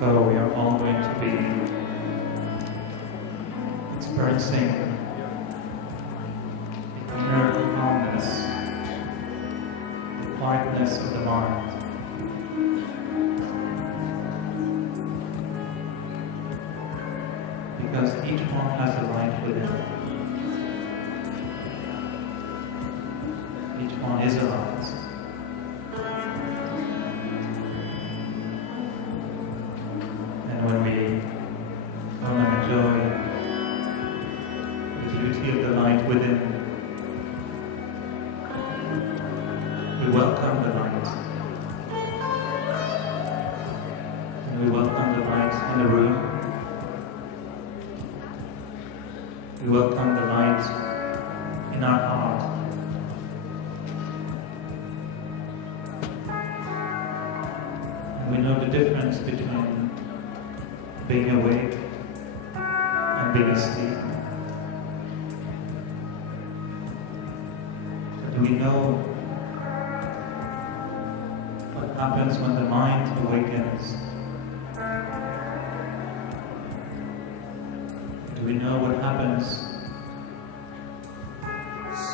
So we are all going to be experiencing the inner calmness, the quietness of the mind. Because each one has a light within. Each one is a light. And when we come and enjoy the beauty of the light within, we welcome the light. And we welcome the light in the room. We welcome the light in our heart. And we know the difference between being awake and being asleep. But do we know what happens when the mind awakens? Do we know what happens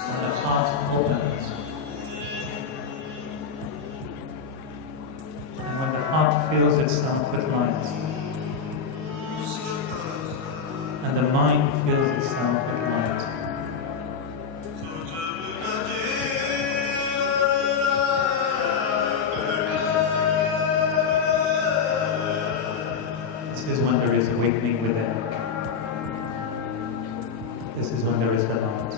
when the heart opens? And when the heart fills itself with light, and the mind fills itself with light. This is when there is awakening within. This is when there is the light.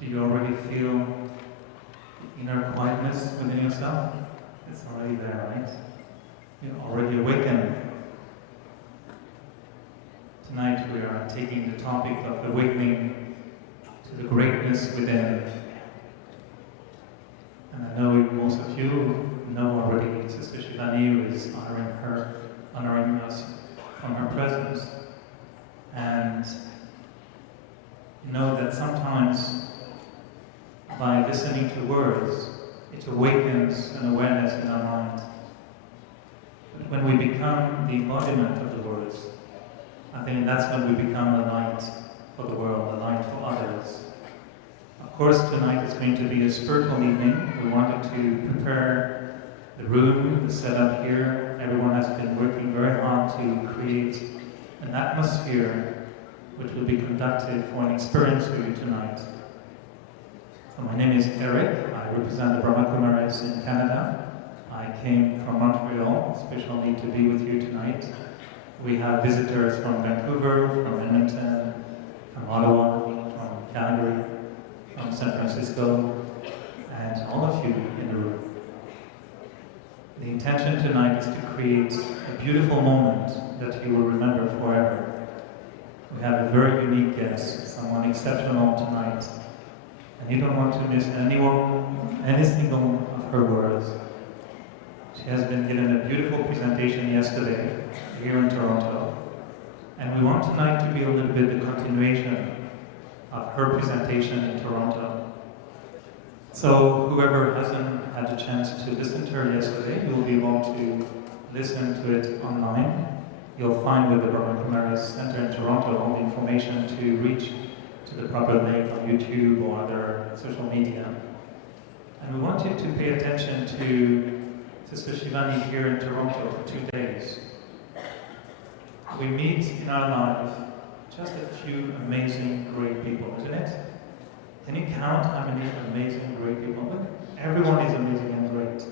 Do you already feel inner quietness within yourself? It's already there, right? You're already awakened. Tonight we are taking the topic of awakening to the greatness within. And I know most of you know already Sister Shivani, who is honoring us from her presence. And you know that sometimes by listening to words, it awakens an awareness in our mind. But when we become the embodiment of the words, I think that's when we become a light for the world, a light for others. Of course, tonight is going to be a spiritual evening. We wanted to prepare the room, the setup here. Everyone has been working very hard to create an atmosphere which will be conducted for an experience for you tonight. So my name is Eric. I represent the Brahma Kumaris in Canada. I came from Montreal, especially to be with you tonight. We have visitors from Vancouver, from Edmonton, from Ottawa, from Calgary, from San Francisco, and all of you in the room. The intention tonight is to create a beautiful moment that you will remember forever. We have a very unique guest, someone exceptional tonight, and you don't want to miss any single of her words. She has been given a beautiful presentation yesterday here in Toronto, and we want tonight to be a little bit the continuation of her presentation in Toronto. So whoever hasn't had the chance to listen to her yesterday, you will be able to listen to it online. You'll find with the Brahma Kumaris Center in Toronto all the information to reach to the proper link on YouTube or other social media. And we want you to pay attention to Sister Shivani here in Toronto for 2 days. We meet in our life just a few amazing, great people, isn't it? Can you count how many amazing, great people? Look, everyone is amazing and great.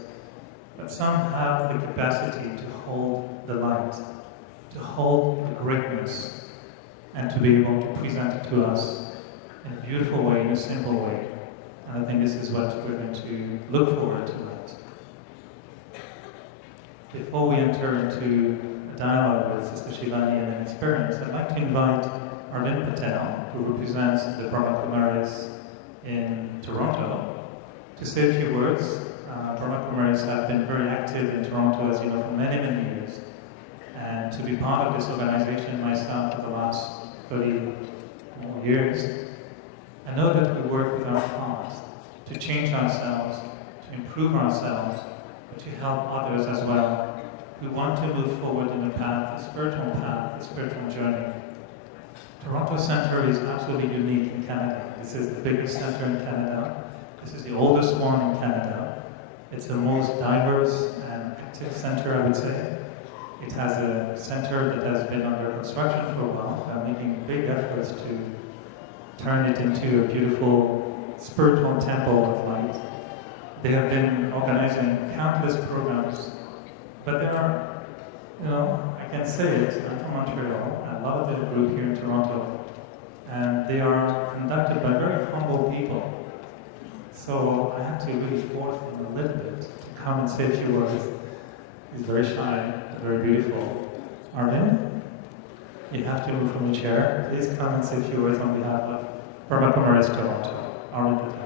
But some have the capacity to hold the light, to hold the greatness, and to be able to present it to us in a beautiful way, in a simple way. And I think this is what we're going to look forward to tonight. Before we enter into a dialogue with Sister Shivani and an experience, I'd like to invite Arvind Patel, who represents the Brahma Kumaris in Toronto, to say a few words. Brahma Kumaris have been very active in Toronto, as you know, for many, many years. And to be part of this organization myself for the last 30 more years, I know that we work with our hearts to change ourselves, to improve ourselves, but to help others as well who want to move forward in the path, the spiritual journey. Toronto Centre is absolutely unique in Canada. This is the biggest centre in Canada. This is the oldest one in Canada. It's the most diverse and active centre, I would say. It has a centre that has been under construction for a while. They're making big efforts to turn it into a beautiful spiritual temple of light. They have been organizing countless programs, but there are, I can say it, I'm from Montreal, I love the group here in Toronto, and they are conducted by very humble people. So I have to really force him a little bit to come and say a few words. He's very shy, very beautiful. Arvind, you have to move from the chair. Please come and say a few words on behalf of Brahma Kumaris Toronto. Arvind Patel.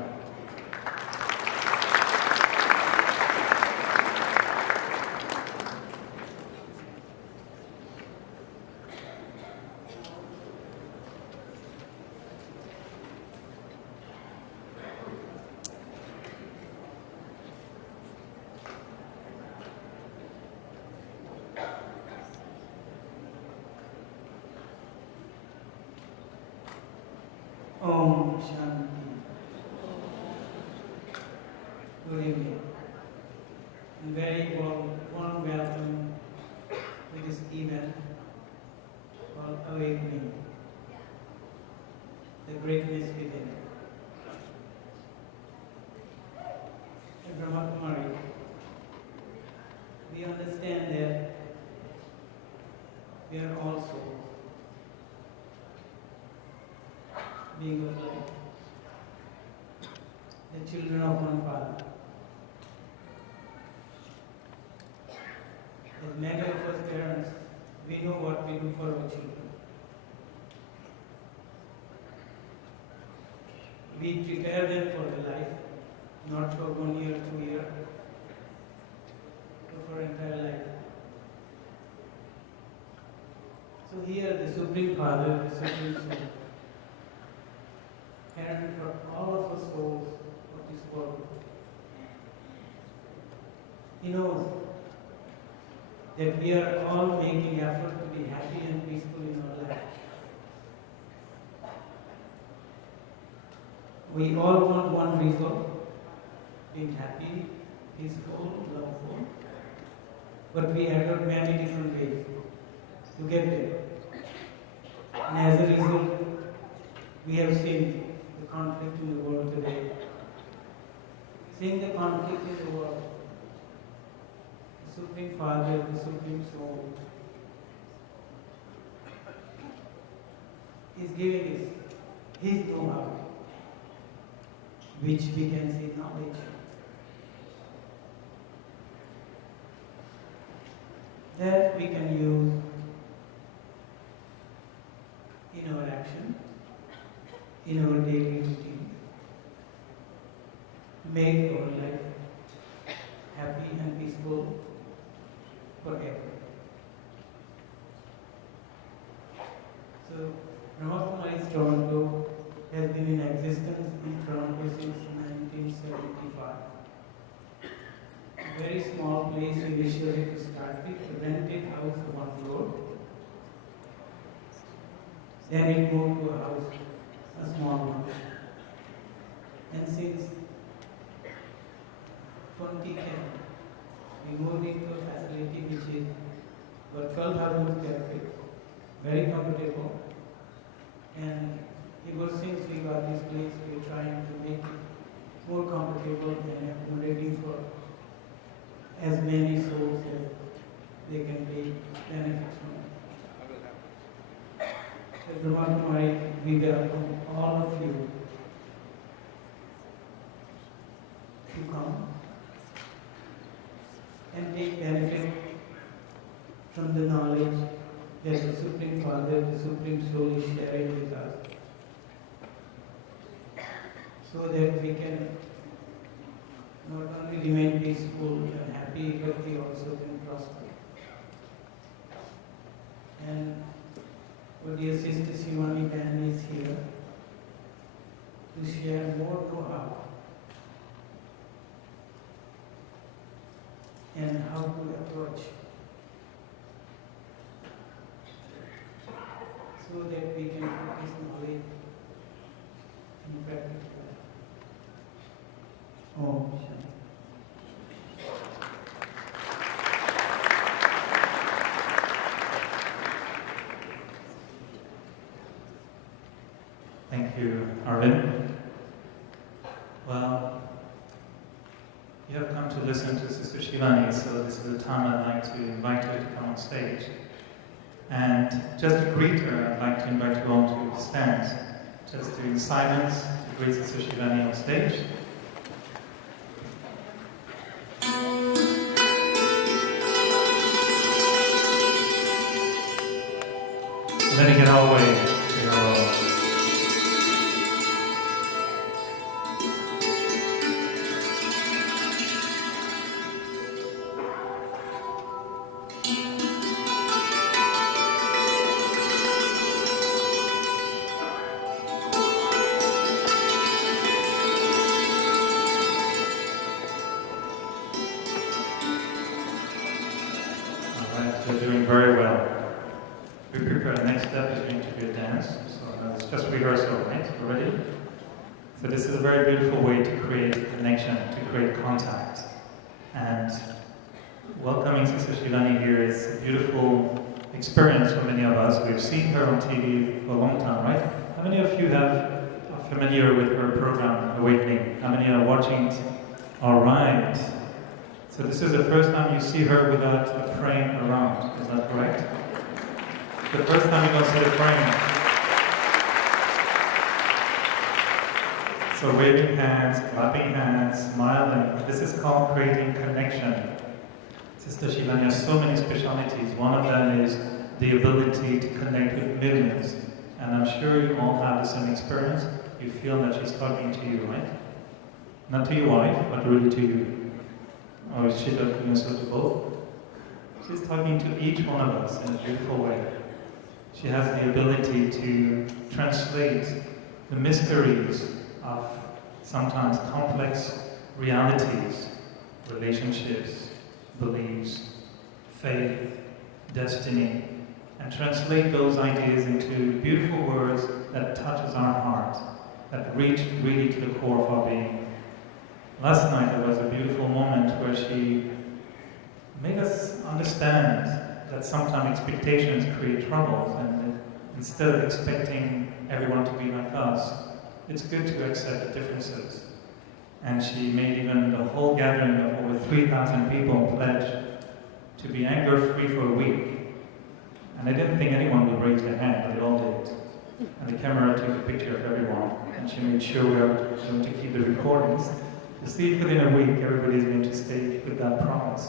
Om Shanti. Good evening. And very warm welcome to this event called Awakening, the greatness within. In Brahma Kumari, we understand that we are also being of light. the children of one Father. As many of us parents, we know what we do for our children. We prepare them for the life, not for 1 year, 2 years, but for entire life. So here the Supreme Father, the Supreme Soul, parent for all of us souls of this world. He knows that we are all making effort to be happy and peaceful in our life. We all want one result, being happy, peaceful, loveful, but we adopt many different ways to get there. And as a result, we have seen the conflict in the world today. Seeing the conflict in the world, the Supreme Father, the Supreme Soul, is giving us His know-how, which we can say knowledge. That we can use in our action, in our daily routine, to make our life happy and peaceful forever. So, Brahmakumari's Toronto has been in existence in Toronto since 1975. A very small place initially to start with, a rented house of 1 floor. Then it moved to a house, a small one. And since 2010, we moved into a facility which is about 12,000 square feet, very comfortable. And ever since we got this place, we're trying to make it more comfortable and accommodating for as many souls as they can take benefit from it. So Brahmakumari, we welcome all of you to come and take benefit from the knowledge that the Supreme Father, the Supreme Soul is sharing with us, so that we can not only remain peaceful and happy, but we also can prosper. And our dear sister Shivani Bhan is here to share more know-how and how to approach, so that we can put this knowledge in practice. Om Shanti. Thank you, Arvind. Well, you have come to listen to Sister Shivani, so this is the time I'd like to invite her to come on stage. And just to greet her, I'd like to invite you all to stand, just in silence, to greet Sister Shivani on stage. And then again, all the way to your role. You're doing very well. We prepare the next step is going to be a dance, so it's just rehearsal, right? You ready? So this is a very beautiful way to create connection, to create contact. And welcoming Sister Shivani here is a beautiful experience for many of us. We've seen her on TV for a long time, right? How many of you are familiar with her program, Awakening? How many are watching? All right. So this is the first time you see her without a frame around, is that correct? The first time you don't see the frame. So waving hands, clapping hands, smiling. This is called creating connection. Sister Shivani has so many specialties. One of them is the ability to connect with millions. And I'm sure you all have the same experience. You feel that she's talking to you, right? Not to your wife, but really to you. Or is she talking also to both? She's talking to each one of us in a beautiful way. She has the ability to translate the mysteries of sometimes complex realities, relationships, beliefs, faith, destiny, and translate those ideas into beautiful words that touches our heart, that reach really to the core of our being. Last night there was a beautiful moment where she made us understand that sometimes expectations create troubles, and instead of expecting everyone to be like us, it's good to accept the differences. And she made even the whole gathering of over 3,000 people pledge to be anger-free for a week. And I didn't think anyone would raise their hand, but they all did. And the camera took a picture of everyone, and she made sure we were going to keep the recordings to see if within a week everybody's going to stay with that promise.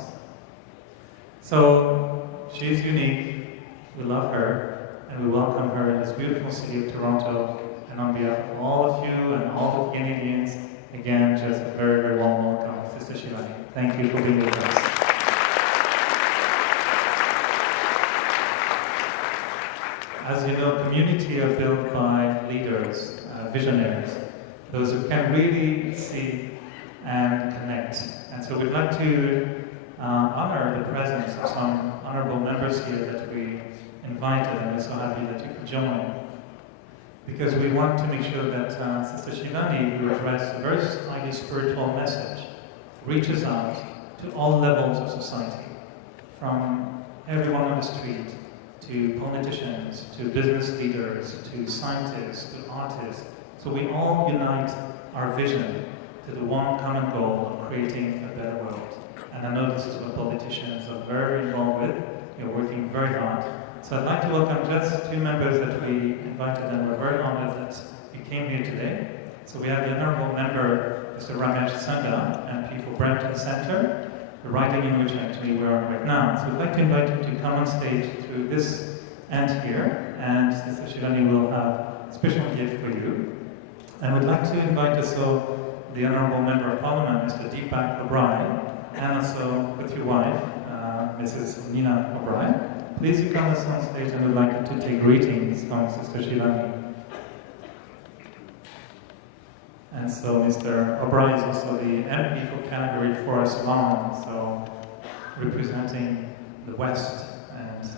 So she's unique, we love her, and we welcome her in this beautiful city of Toronto. And on behalf of all of you and all the Canadians, again, just a very, very warm welcome, Sister Shivani. Thank you for being with us. As you know, community are built by leaders, visionaries, those who can really see and connect. And so we'd like to honor the presence of some honorable members here that we invited, and we're so happy that you could join. Because we want to make sure that Sister Shivani, who addressed a very highly spiritual message, reaches out to all levels of society, from everyone on the street, to politicians, to business leaders, to scientists, to artists. So we all unite our vision to the one common goal of creating a better world. And I know this is what politicians are very involved with. You're working very hard. So I'd like to welcome just two members that we invited, and we're very honored that you came here today. So we have the Honorable Member, Mr. Ramesh Sangha, MP for Brampton Centre, the riding in which actually we're on right now. So we'd like to invite you to come on stage through this end here, and Sister Shivani will have a special gift for you. And we'd like to invite also the Honourable Member of Parliament, Mr. Deepak O'Brien, and also with your wife, Mrs. Nina O'Brien. Please you come on stage, and we'd like you to take greetings from Sister Shivani. And so Mr. O'Brien is also the MP for Calgary Forest Lawn, so representing the West. And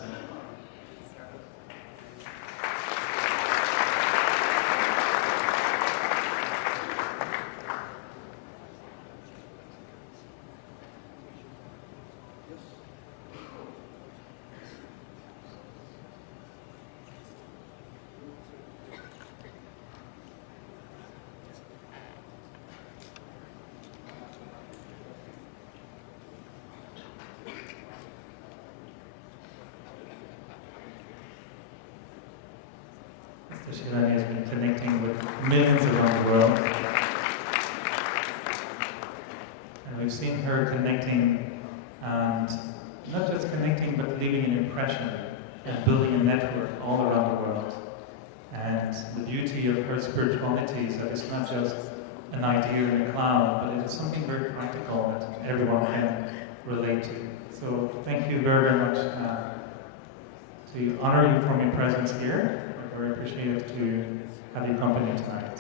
Shivani has been connecting with millions around the world. And we've seen her connecting, and not just connecting, but leaving an impression and building a network all around the world. And the beauty of her spirituality is that it's not just an idea in a cloud, but it's something very practical that everyone can relate to. So thank you very, very much to honor you for your presence here. We're very appreciative to have you accompany tonight.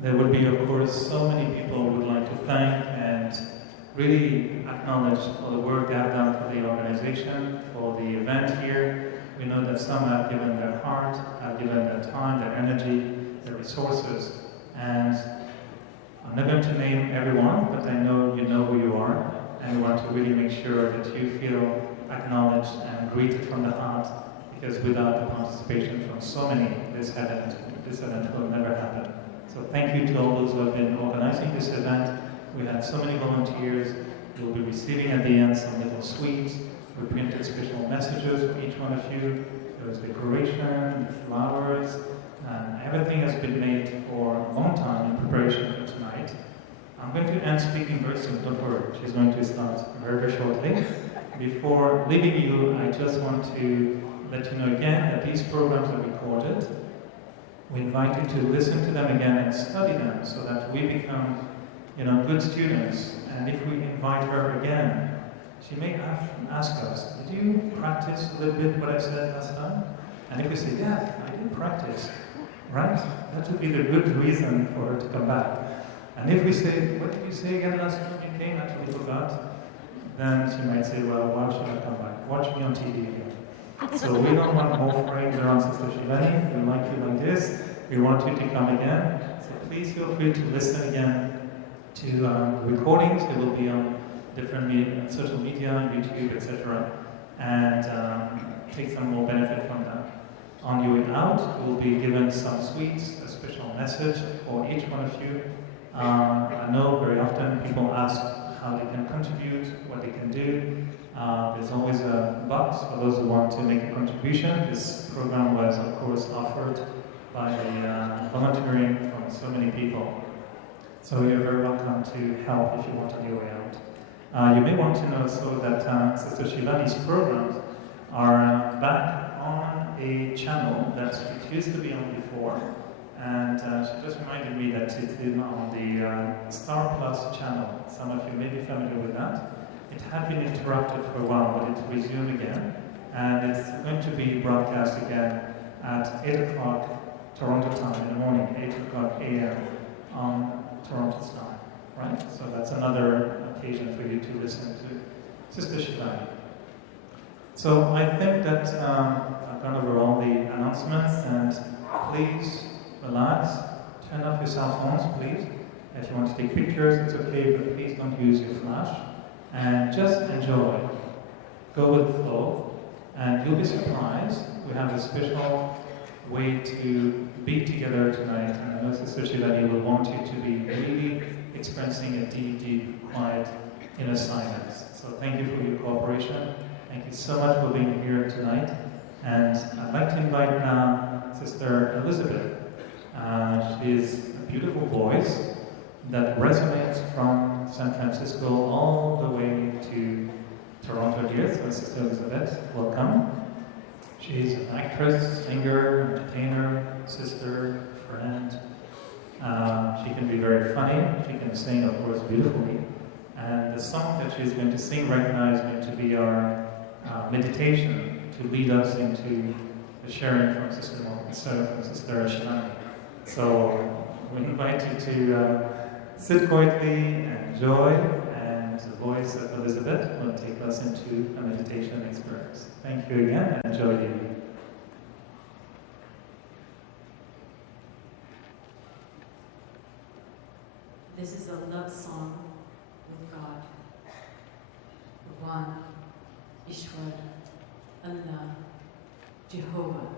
There would be, of course, so many people who would like to thank and really acknowledge for the work they have done for the organization, for the event here. We know that some have given their heart, have given their time, their energy, their resources, and I'm not going to name everyone, but I know you know who you are. And we want to really make sure that you feel acknowledged and greeted from the heart, because without the participation from so many, this event will never happen. So thank you to all those who have been organizing this event. We had so many volunteers. You'll be receiving at the end some little sweets. We printed special messages for each one of you. There's decoration, flowers, and everything has been made for a long time in preparation for tonight. I'm going to end speaking very soon, don't worry. She's going to start very, very shortly. Before leaving you, I just want to let you know again that these programs are recorded. We invite you to listen to them again and study them so that we become, good students. And if we invite her again, she may ask us, did you practice a little bit what I said last time? And if we say, yeah, I did practice, right? That would be the good reason for her to come back. And if we say, what did you say again last time you came? I totally forgot. Then she might say, well, why should I come back? Watch me on TV again. So we don't want more frames around Sister Shivani. We like you like this. We want you to come again. So please feel free to listen again to recordings. They will be on different media, social media, YouTube, etc. And take some more benefit from that. On your way out, you will be given some sweets, a special message for each one of you. I know very often people ask how they can contribute, what they can do. There's always a box for those who want to make a contribution. This program was, of course, offered by volunteering from so many people. So you're very welcome to help if you want on your way out. You may want to know also that Sister Shivani's programs are back on a channel that it used to be on before. And she just reminded me that it's on the Star Plus channel. Some of you may be familiar with that. It had been interrupted for a while, but it resumed again. And it's going to be broadcast again at 8 o'clock Toronto time in the morning, 8 o'clock a.m. on Toronto's time, right? So that's another occasion for you to listen to Sister Shivani. So I think that I've gone over all the announcements, and please relax, turn off your cell phones, please. If you want to take pictures, it's okay, but please don't use your flash. And just enjoy. Go with the flow, and you'll be surprised. We have a special way to be together tonight, and I know Sister Shivani will want you to be really experiencing a deep, deep, quiet inner silence. So thank you for your cooperation. Thank you so much for being here tonight. And I'd like to invite now Sister Elizabeth. She has a beautiful voice that resonates from San Francisco all the way to Toronto here. So Sister Elizabeth, welcome. She's an actress, singer, entertainer, sister, friend. She can be very funny. She can sing, of course, beautifully. And the song that she's going to sing right now is going to be our meditation to lead us into the sharing from Sister Shivani. So we invite you to sit quietly, enjoy, and the voice of Elizabeth will take us into a meditation experience. Thank you again, and enjoy the evening. This is a love song with God. One, Ishwar, Allah, Jehovah.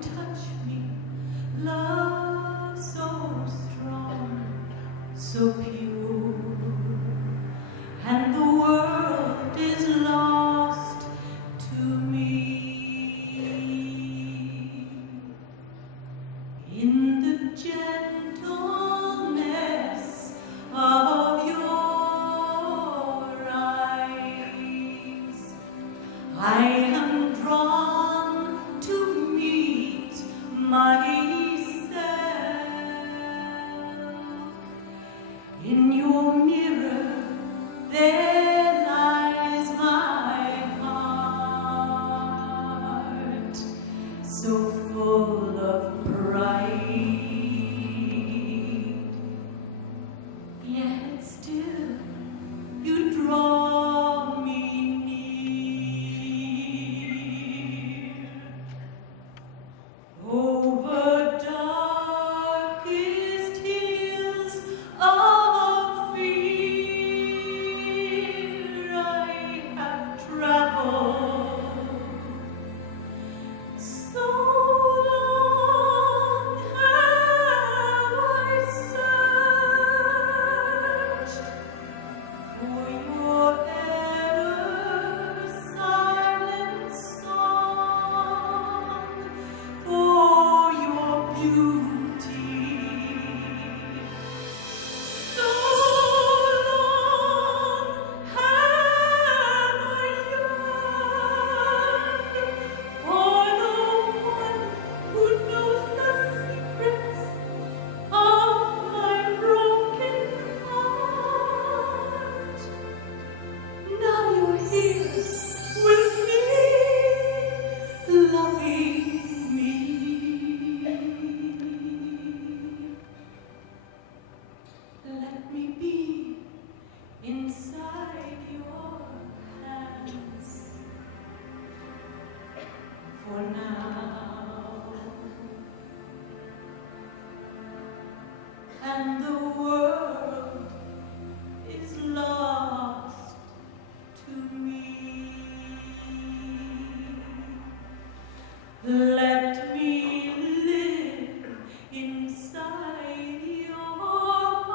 touch me, love so strong, so pure, and the world is lost to me. In the gentleness of your eyes, I am drawn to meet myself. In your mirror there lies my heart, so full of pride, yet still you draw me near. Over darkest hills of fear I have traveled. So long have I searched for your ever silent song, for your beauty. So long have I yearned for the one who knows the secrets of my broken heart. Now you're here with me, loving me. Let me be inside your hands for now, and the world is lost to me. Let me live inside your heart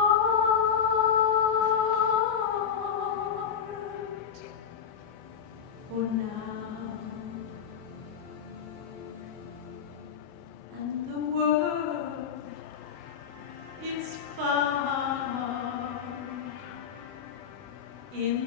for now, and the world is found in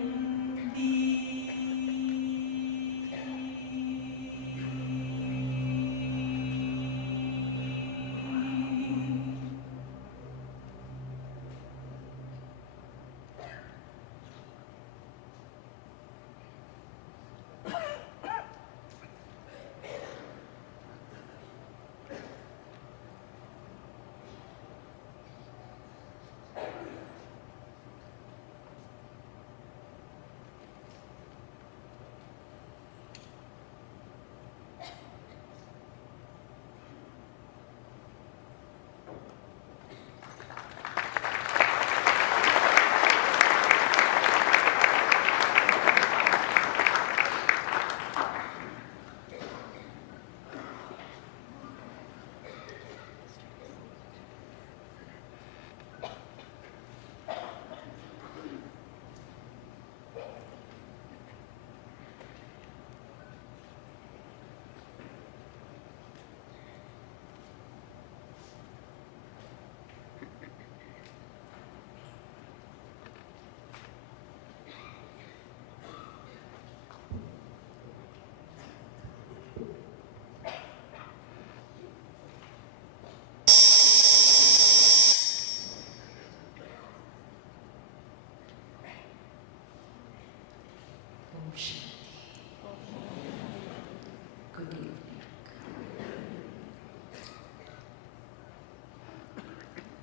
Good evening.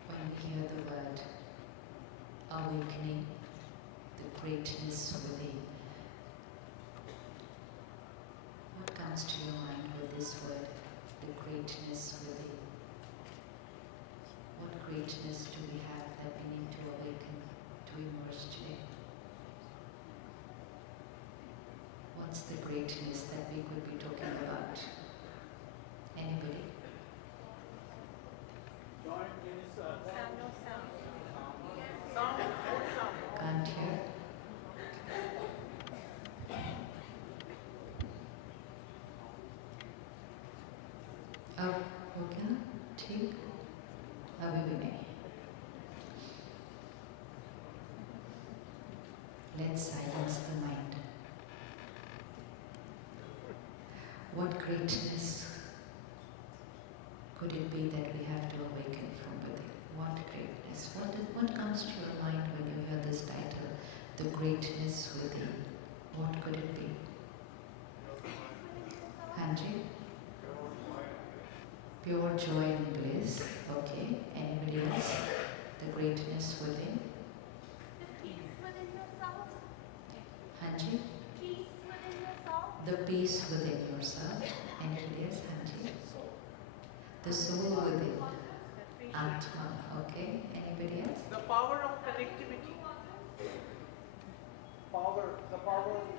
When we hear the word awakening, the greatness within, what comes to your mind with this word, the greatness within? What greatness do we have that we need to awaken, to immerse today? What's the greatness that we could be talking about? Anybody? Can't hear. अब हो गया? ठीक? अभी भी नहीं. Let's silence the mind. What greatness could it be that we have to awaken from within? What greatness? What comes to your mind when you hear this title, The Greatness Within? What could it be? Hanji? Pure joy and bliss. Okay. Anybody else? The greatness within. Hanji? The peace within yourself. Anybody else? Hanji? The soul within. Atma. Okay. Anybody else? The power of connectivity. The power of connectivity.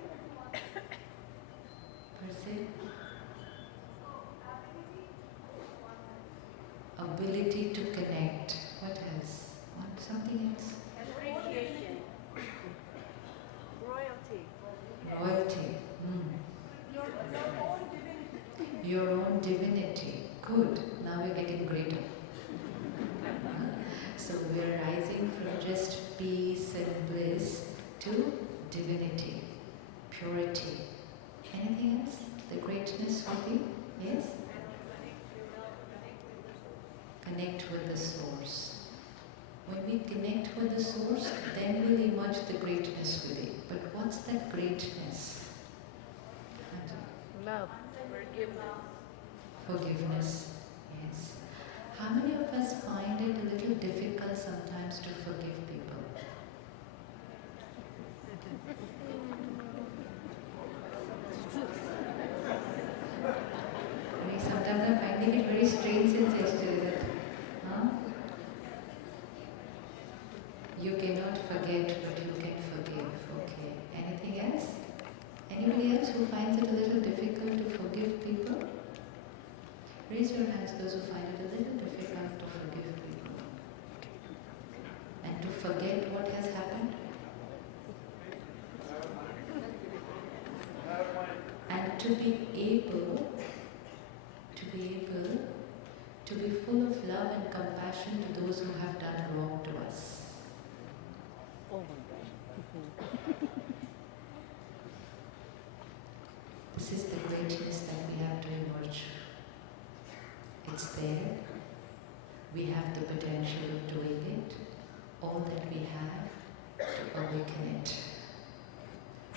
Perceive. Ability to connect. What else? What? Something else? Appreciation. Royalty. Royalty. Your own divinity. Your own divinity. Good. Now we're getting greater. So we're rising from just peace and bliss to divinity, purity. Anything else? The greatness within? Yes? Connect with the source. When we connect with the source, then will emerge the greatness within. But what's that greatness? Love. Forgiveness. Forgiveness. Yes. How many of us find it a little difficult sometimes to forgive people? Sometimes I'm finding it very strange since yesterday that, you cannot forget, but you can forgive. Okay. Anything else? Anybody else who finds it a little difficult to forgive people? Raise your hands, those who find it a little difficult to forgive people. And to forget what has happened. And to be able to be full of love and compassion to those who have done wrong to us. This is the greatness that we have to emerge. It's there. We have the potential of doing it. All that we have to awaken it.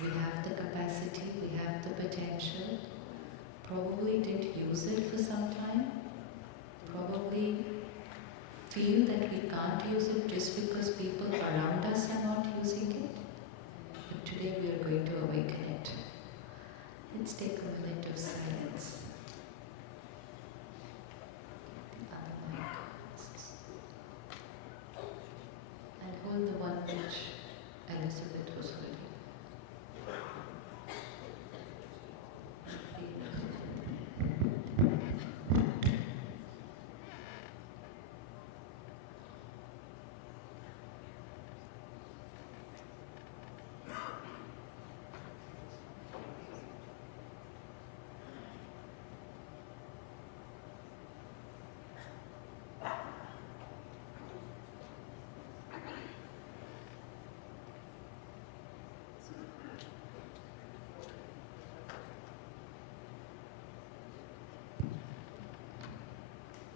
We have the capacity, we have the potential. Probably didn't use it for some time. Probably feel that we can't use it just because people around us are not using it. But today we are going to awaken it. Let's take a minute of silence. And hold the one which Elizabeth was holding.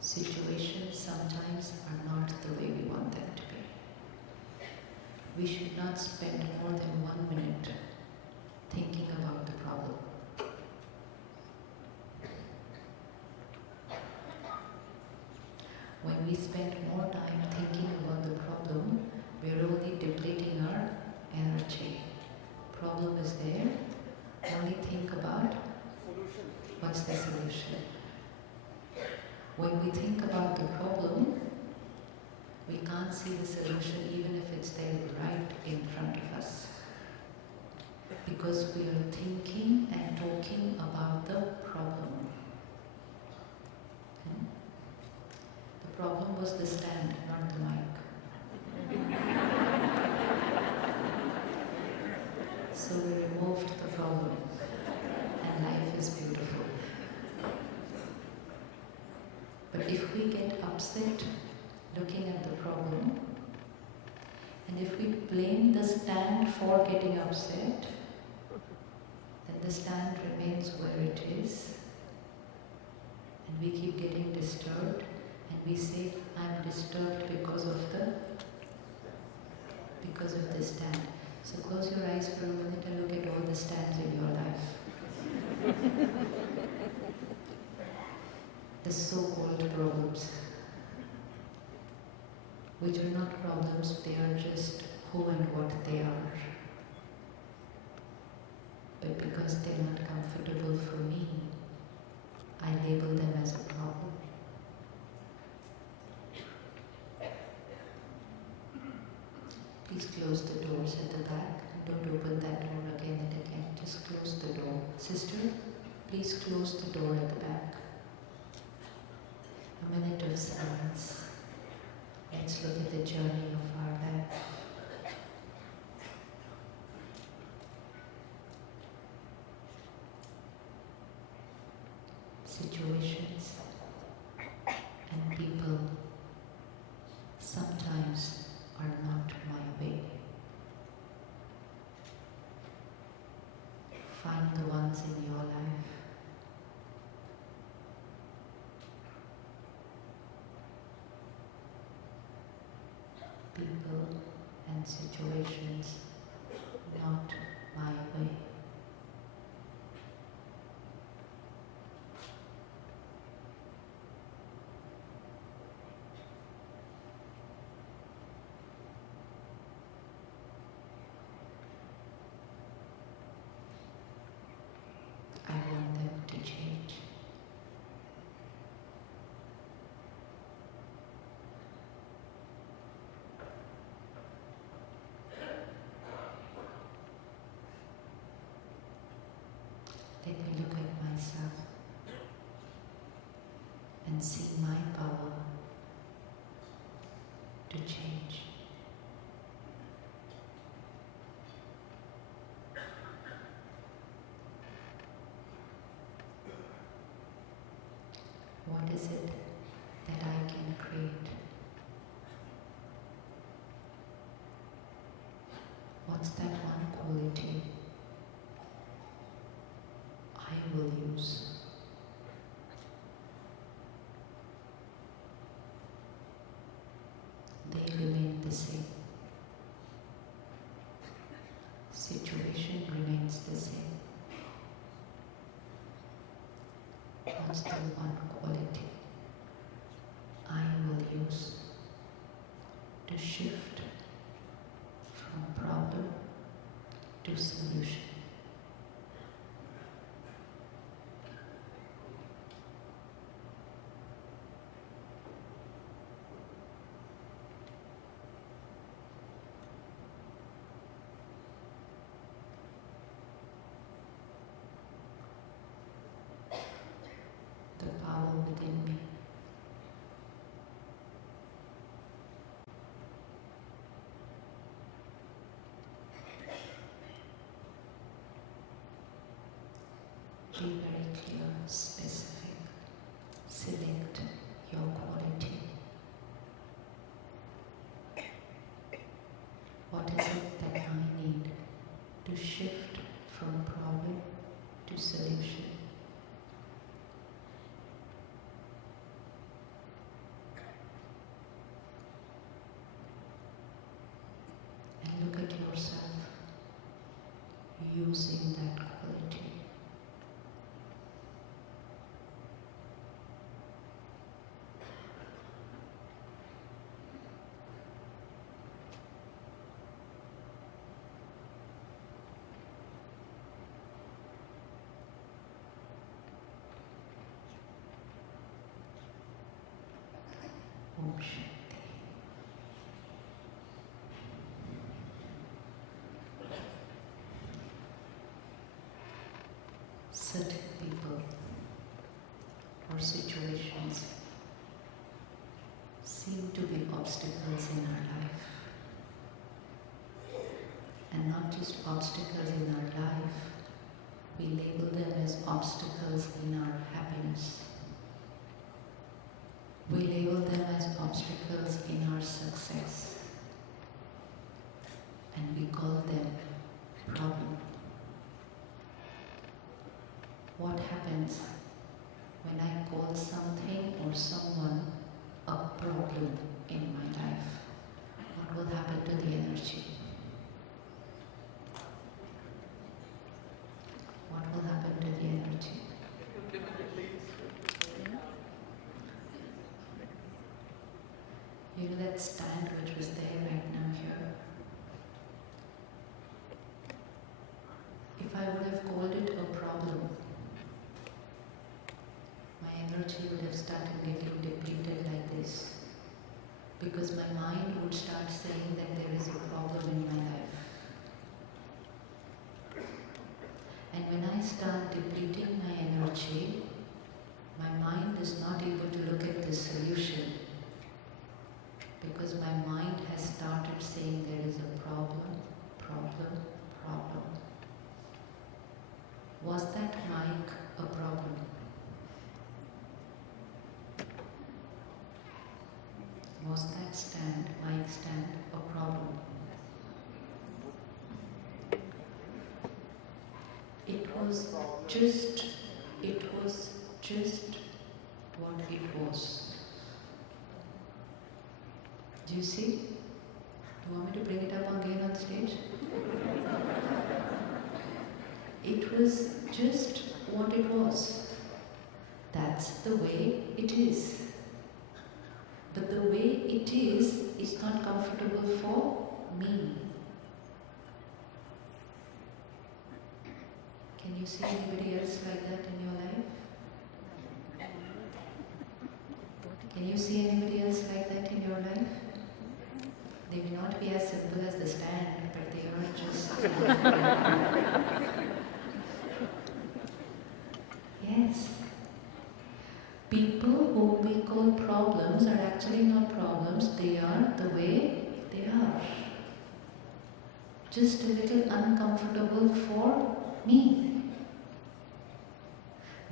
Situations sometimes are not the way we want them to be. We should not spend more than 1 minute thinking about the problem. When we spend more time thinking about the problem, we are only depleting our energy. Problem is there, only think about what's the solution. When we think about the problem, we can't see the solution even if it's there right in front of us. Because we are thinking and talking about the problem. problem was the stand, not the mic. So we removed the problem, and life is beautiful. But if we get upset looking at the problem, and if we blame the stand for getting upset, then the stand remains where it is, and we keep getting disturbed, and we say, I'm disturbed because of the stand. So close your eyes for a minute and look at all the stands in your life. The so-called problems, which are not problems, they are just who and what they are. But because they're not comfortable for me, I label them as a problem. Please close the doors at the back. Don't open that door again and again. Just close the door. Sister, please close the door at the back. A minute of silence. Let's look at the journey of our life. Situations and people sometimes are not my way. Find the ones in your life. People and situations not my way. I want them to change. Let me look at myself and see my power to change. What is it that I can create? What's that one quality I will use? They remain the same. Situation remains the same. What's the one quality I will use to shift from problem to solution? The power within me. Be very clear, specific. Select your quality. What is it that I need to shift from problem to solution? And look at yourself using that quality. Om Shanti. Certain people or situations obstacles in our life. And not just obstacles in our life, we label them as obstacles in our happiness. We label them as obstacles in our success. And we call them problem. What happens when I call something or someone a problem in my life? What will happen to the energy? What will happen to the energy? You know that stand which was there right now here? If I would have called it a problem, my energy would have started getting depleted like this. Because my mind would start saying that there is a problem in my life. And when I start depleting my energy, my mind is not able to look at the solution. Because my mind has started saying there is a problem, problem, problem. Was that mic a problem? Was that stand, mic stand, a problem? It was just what it was. Do you see? Do you want me to bring it up again on stage? It was just what it was. That's the way it is. But the way it is not comfortable for me. Can you see anybody else like that in your life? Can you see anybody else like that in your life? They may not be as simple as the stand, but they are just... Yes. People whom we call problems are actually not problems, they are the way they are. Just a little uncomfortable for me.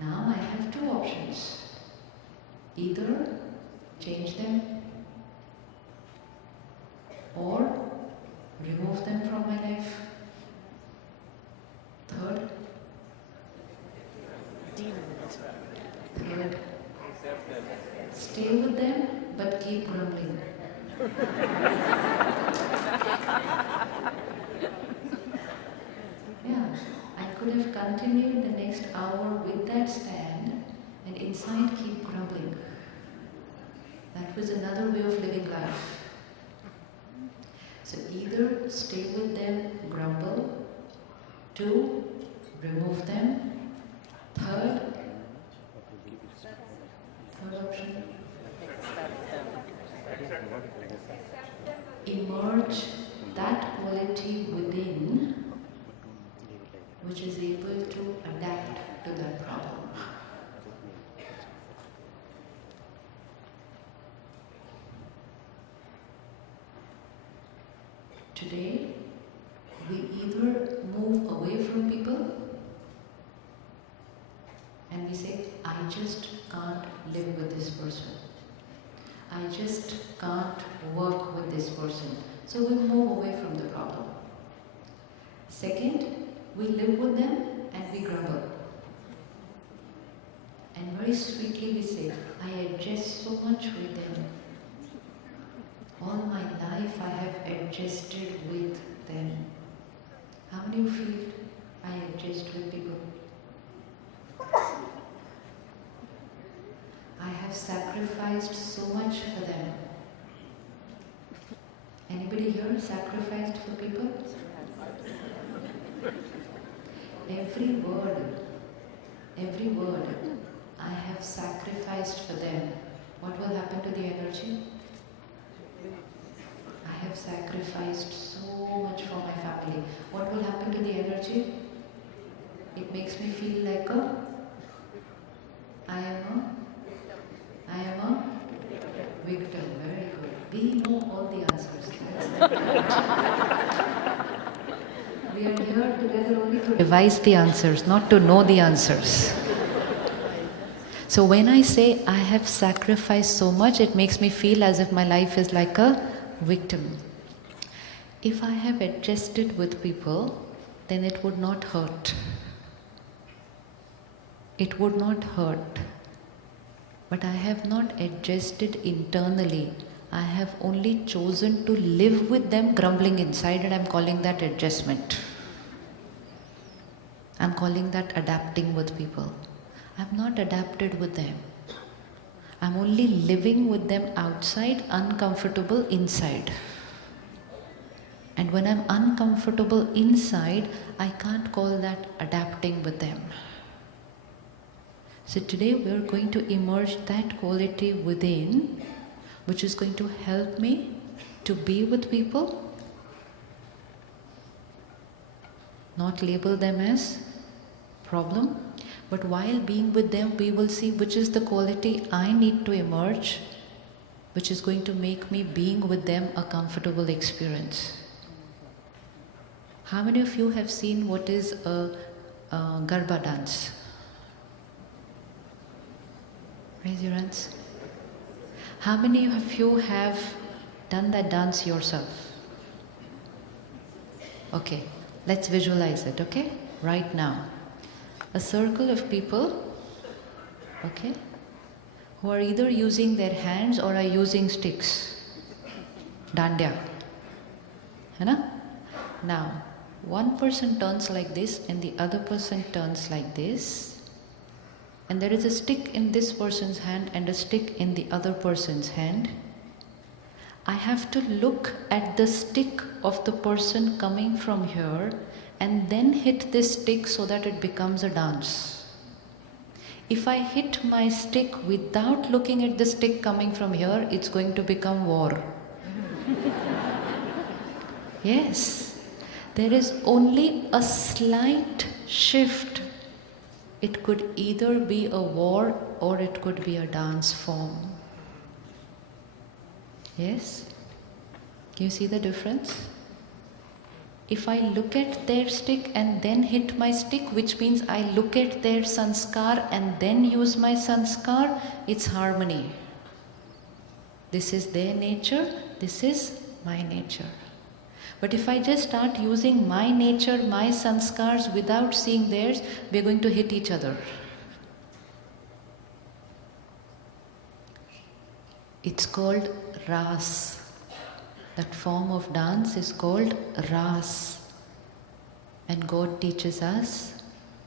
Now I have two options. Either change them or remove them from my life. Third, stay with them but keep grumbling. Yeah, I could have continued the next hour with that stand and inside keep grumbling. That was another way of living life. So either stay with them, grumble. 2, remove them. Third option, emerge that quality within which is able to adapt to that problem. Today, we either move away from people and we say, I just can't live with this person. I just can't work with this person. So we move away from the problem. Second, we live with them and we grumble. And very sweetly we say, I adjust so much with them. All my life I have adjusted with them. How many of you feel I adjust with people? I have sacrificed so much for them. Anybody here sacrificed for people? Every word I have sacrificed for them. What will happen to the energy? I have sacrificed so much for my family. What will happen to the energy? It makes me feel like I am a victim. Very good. We know all the answers. We are here together only to revise the answers, not to know the answers. So when I say I have sacrificed so much, it makes me feel as if my life is like a victim. If I have adjusted with people, then it would not hurt. It would not hurt. But I have not adjusted internally. I have only chosen to live with them grumbling inside, and I'm calling that adjustment. I'm calling that adapting with people. I've not adapted with them. I'm only living with them outside, uncomfortable inside. And when I'm uncomfortable inside, I can't call that adapting with them. So today we're going to emerge that quality within, which is going to help me to be with people, not label them as problem, but while being with them, we will see which is the quality I need to emerge, which is going to make me being with them a comfortable experience. How many of you have seen what is a Garba dance? Raise your hands. How many of you have done that dance yourself? Okay, let's visualize it, okay? Right now. A circle of people, okay, who are either using their hands or are using sticks. Dandya. Hai na? Now, one person turns like this and the other person turns like this. And there is a stick in this person's hand and a stick in the other person's hand. I have to look at the stick of the person coming from here and then hit this stick so that it becomes a dance. If I hit my stick without looking at the stick coming from here, it's going to become war. Yes, there is only a slight shift. It could either be a war or it could be a dance form. Yes? Can you see the difference? If I look at their stick and then hit my stick, which means I look at their sanskar and then use my sanskar, it's harmony. This is their nature, this is my nature. But if I just start using my nature, my sanskars without seeing theirs, we're going to hit each other. It's called ras. That form of dance is called ras. And God teaches us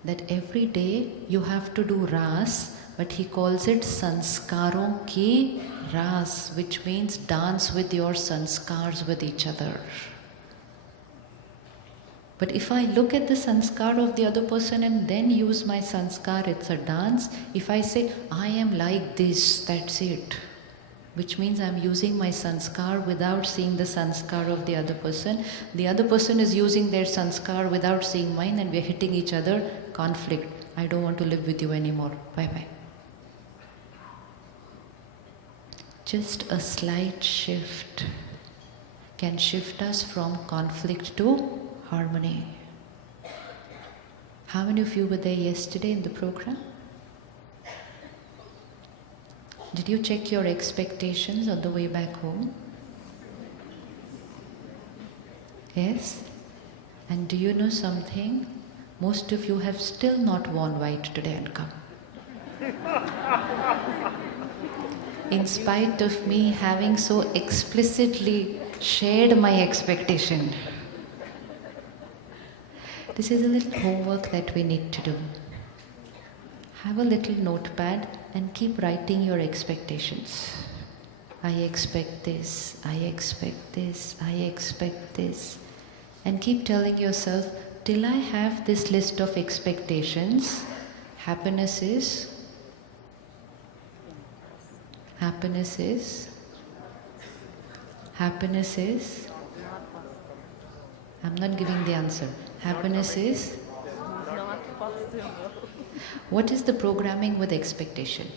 that every day you have to do ras, but He calls it sanskaron ki ras, which means dance with your sanskars with each other. But if I look at the sanskar of the other person and then use my sanskar, it's a dance. If I say, I am like this, that's it. Which means I'm using my sanskar without seeing the sanskar of the other person. The other person is using their sanskar without seeing mine, and we're hitting each other. Conflict. I don't want to live with you anymore. Bye-bye. Just a slight shift can shift us from conflict to harmony. How many of you were there yesterday in the program? Did you check your expectations on the way back home? Yes? And do you know something? Most of you have still not worn white today and come. In spite of me having so explicitly shared my expectation. This is a little homework that we need to do. Have a little notepad and keep writing your expectations. I expect this, I expect this, I expect this. And keep telling yourself, till I have this list of expectations, happiness is, happiness is, happiness is, I'm not giving the answer. Happiness is? Not possible. What is the programming with expectation?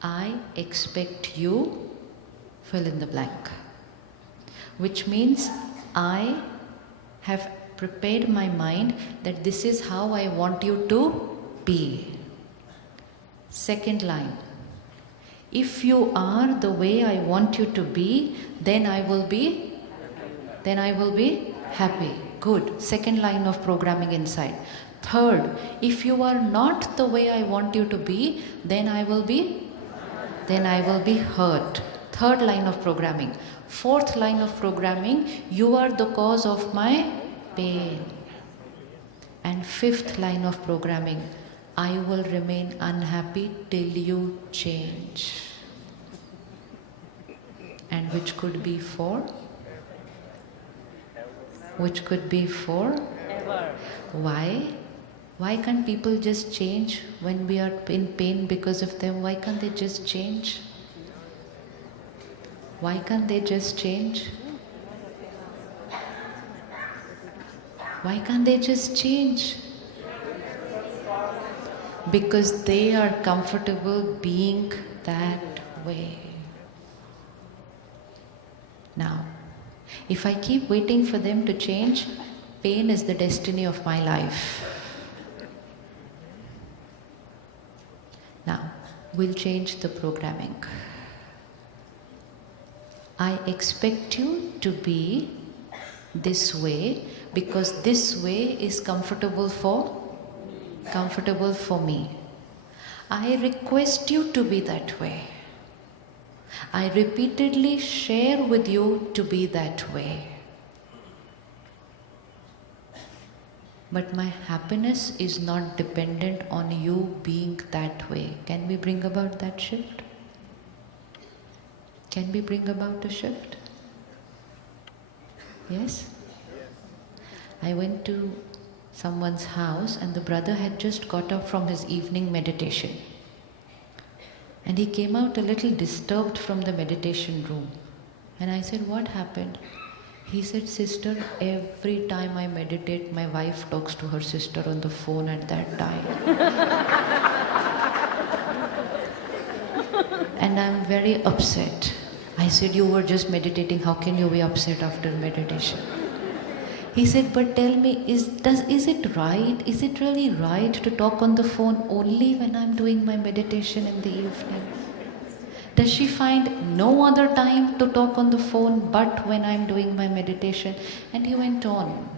I expect you, fill in the blank. which means I have prepared my mind that this is how I want you to be. Second line, if you are the way I want you to be, then I will be happy. Good. Second line of programming inside. Third, if you are not the way I want you to be, then I will be hurt. Third line of programming. Fourth line of programming, you are the cause of my pain. And fifth line of programming, I will remain unhappy till you change. And which could be for? Ever. Why? Why can't people just change when we are in pain because of them? Why can't they just change? Why can't they just change? Why can't they just change? Because they are comfortable being that way. Now, if I keep waiting for them to change, pain is the destiny of my life. Now, we'll change the programming. I expect you to be this way because this way is comfortable for me. I request you to be that way. I repeatedly share with you to be that way. But my happiness is not dependent on you being that way. Can we bring about that shift? Can we bring about a shift? Yes? I went to someone's house and the brother had just got up from his evening meditation. And he came out a little disturbed from the meditation room. And I said, what happened? He said, sister, every time I meditate, my wife talks to her sister on the phone at that time. And I'm very upset. I said, you were just meditating, how can you be upset after meditation? He said, but tell me, is it right? Is it really right to talk on the phone only when I'm doing my meditation in the evening? Does she find no other time to talk on the phone but when I'm doing my meditation? And he went on.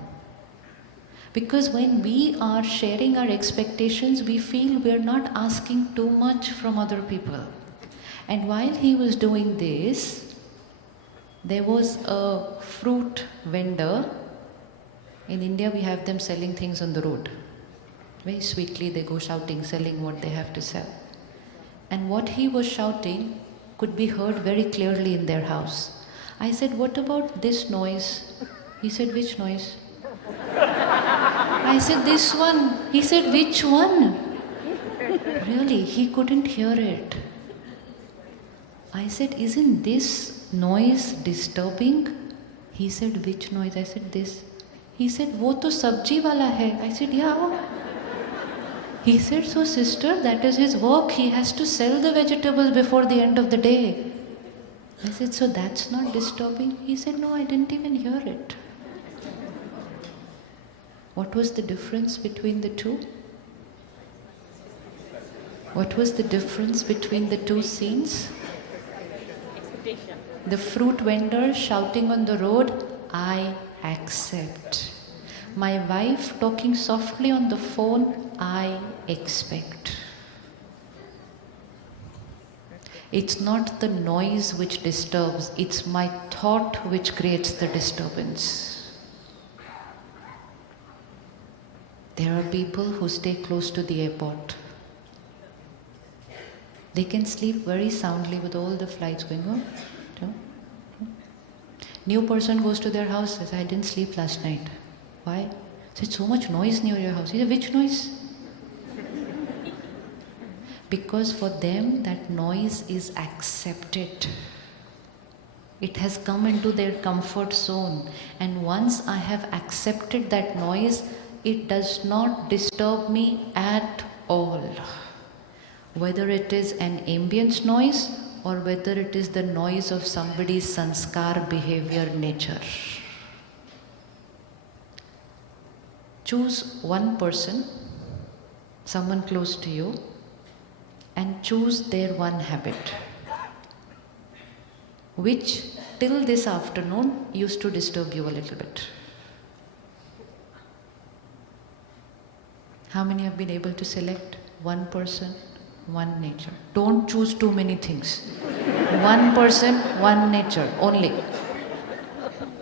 Because when we are sharing our expectations, we feel we're not asking too much from other people. And while he was doing this, there was a fruit vendor. In India, we have them selling things on the road. Very sweetly, they go shouting, selling what they have to sell. And what he was shouting could be heard very clearly in their house. I said, what about this noise? He said, which noise? I said, this one. He said, which one? Really, he couldn't hear it. I said, isn't this noise disturbing? He said, which noise? I said, this. He said, wo to sabji wala hai. I said, yeah. He said, so sister, that is his work. He has to sell the vegetables before the end of the day. I said, so that's not disturbing? He said, no, I didn't even hear it. What was the difference between the two? What was the difference between the two scenes? Expectation. The fruit vendor shouting on the road, I accept. My wife talking softly on the phone, I expect. It's not the noise which disturbs, it's my thought which creates the disturbance. There are people who stay close to the airport. They can sleep very soundly with all the flights going on. New person goes to their house, says, I didn't sleep last night. Why? Said, so much noise near your house. He said, which noise? Because for them that noise is accepted. It has come into their comfort zone. And once I have accepted that noise, it does not disturb me at all. Whether it is an ambience noise or whether it is the noise of somebody's sanskar, behavior, nature. Choose one person, someone close to you, and choose their one habit, which till this afternoon used to disturb you a little bit. How many have been able to select one person, one nature? Don't choose too many things. One person, one nature only.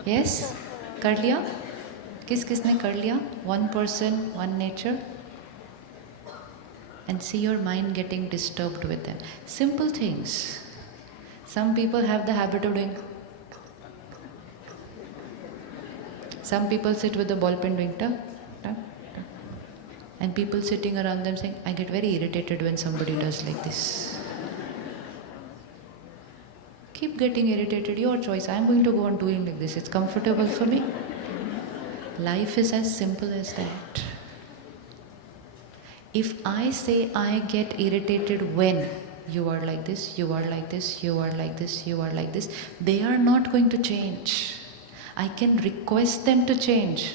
Yes? कर लिया? किसने कर लिया? One person, one nature. And see your mind getting disturbed with them. Simple things. Some people have the habit of doing. Some people sit with the ball pen doing ta, ta, ta. And people sitting around them saying, I get very irritated when somebody does like this. Keep getting irritated, your choice. I'm going to go on doing like this. It's comfortable for me. Life is as simple as that. If I say I get irritated when you are like this, you are like this, you are like this, you are like this, they are not going to change. I can request them to change.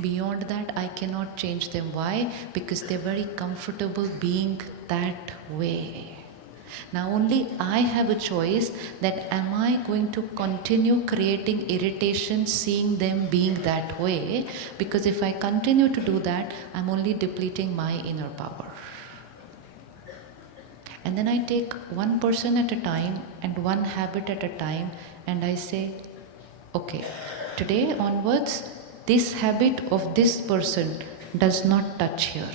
Beyond that, I cannot change them. Why? Because they're very comfortable being that way. Now only I have a choice that am I going to continue creating irritation seeing them being that way, because if I continue to do that, I'm only depleting my inner power. And then I take one person at a time and one habit at a time and I say, okay, today onwards, this habit of this person does not touch here.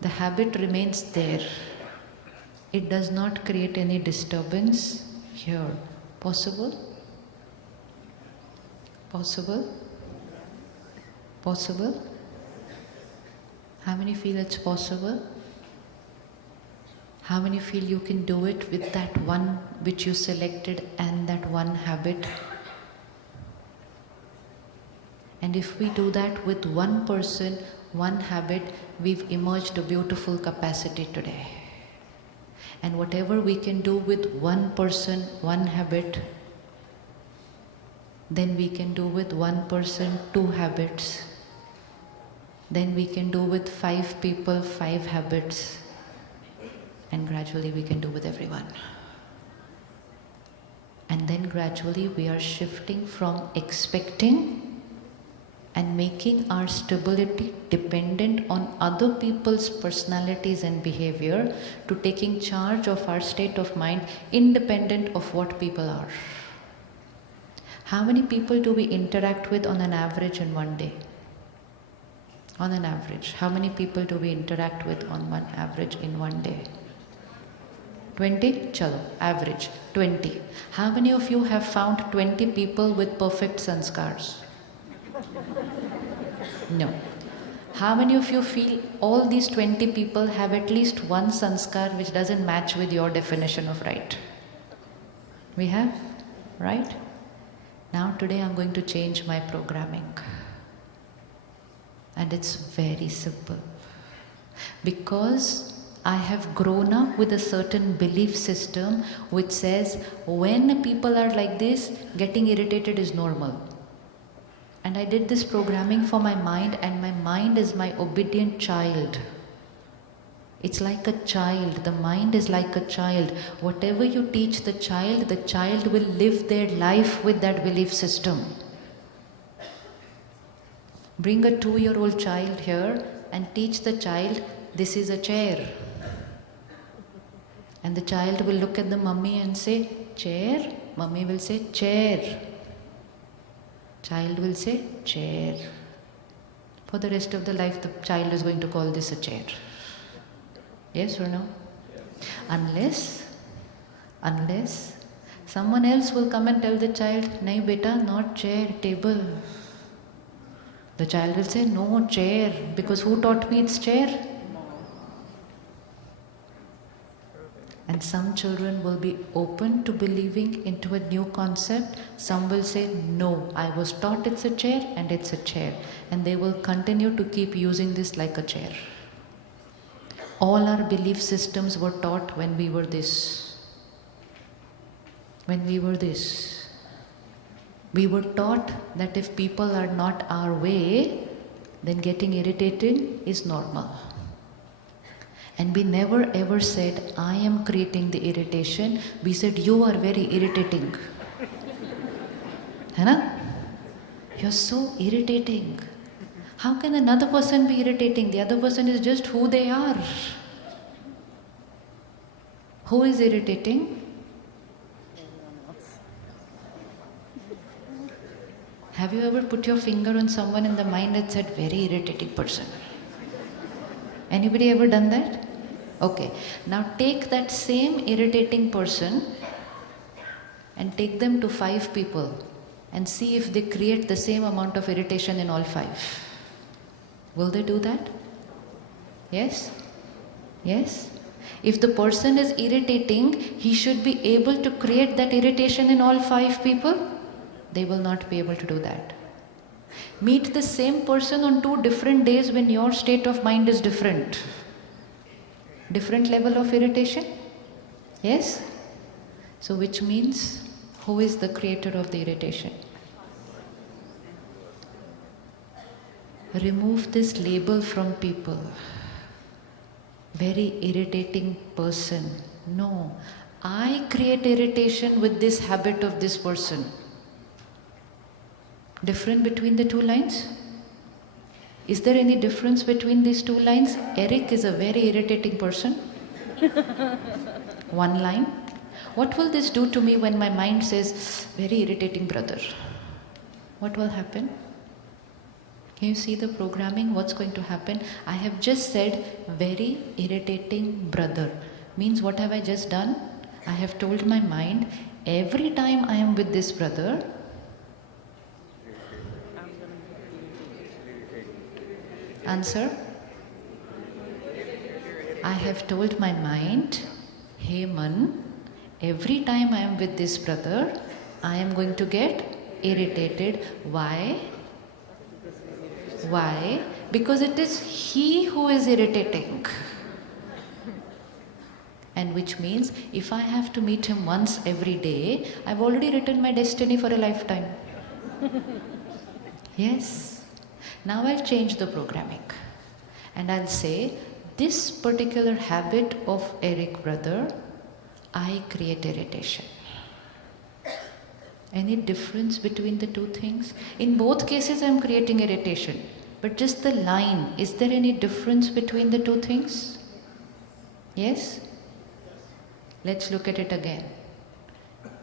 The habit remains there. It does not create any disturbance here. Possible? Possible? Possible? How many feel it's possible? How many feel you can do it with that one which you selected and that one habit? And if we do that with one person, one habit, we've emerged a beautiful capacity today. And whatever we can do with one person, one habit, then we can do with one person, two habits. Then we can do with 5 people, 5 habits. And gradually we can do with everyone. And then gradually we are shifting from expecting and making our stability dependent on other people's personalities and behavior to taking charge of our state of mind independent of what people are. How many people do we interact with on an average in one day? On an average, how many people do we interact with on one average in one day? 20? Chalo, average, 20. How many of you have found 20 people with perfect sanskars? No. How many of you feel all these 20 people have at least one sanskar which doesn't match with your definition of right? We have, right? Now today I'm going to change my programming. And it's very simple. Because I have grown up with a certain belief system which says when people are like this, getting irritated is normal. And I did this programming for my mind, and my mind is my obedient child. It's like a child. The mind is like a child. Whatever you teach the child will live their life with that belief system. Bring a 2-year-old child here and teach the child, this is a chair. And the child will look at the mummy and say, chair? Mummy will say, chair. Child will say, chair. For the rest of the life, the child is going to call this a chair. Yes or no? Unless someone else will come and tell the child, nahi beta, not chair, table. The child will say, no, chair, because who taught me it's chair? And some children will be open to believing into a new concept. Some will say, no, I was taught it's a chair and it's a chair. And they will continue to keep using this like a chair. All our belief systems were taught when we were this. When we were this. We were taught that if people are not our way, then getting irritated is normal. And we never ever said, I am creating the irritation. We said, you are very irritating. है ना? You're so irritating. How can another person be irritating? The other person is just who they are. Who is irritating? Have you ever put your finger on someone in the mind and said, very irritating person? Anybody ever done that? Okay. Now take that same irritating person and take them to 5 people and see if they create the same amount of irritation in all 5. Will they do that? Yes? Yes? If the person is irritating, he should be able to create that irritation in all 5 people. They will not be able to do that. Meet the same person on 2 different days when your state of mind is different. Different level of irritation? Yes? So which means, who is the creator of the irritation? Remove this label from people. Very irritating person. No. I create irritation with this habit of this person. Different between the 2 lines? Is there any difference between these 2 lines? Eric is a very irritating person. 1 line. What will this do to me when my mind says, very irritating brother? What will happen? Can you see the programming? What's going to happen? I have just said, very irritating brother. Means what have I just done? I have told my mind, every time I am with this brother, answer. I have told my mind, hey man, every time I am with this brother, I am going to get irritated. Why? Why? Because it is he who is irritating. And which means, if I have to meet him once every day, I've already written my destiny for a lifetime. Yes. Now I'll change the programming. And I'll say, this particular habit of Eric brother, I create irritation. Any difference between the 2 things? In both cases I'm creating irritation. But just the line, is there any difference between the 2 things? Yes? Let's look at it again.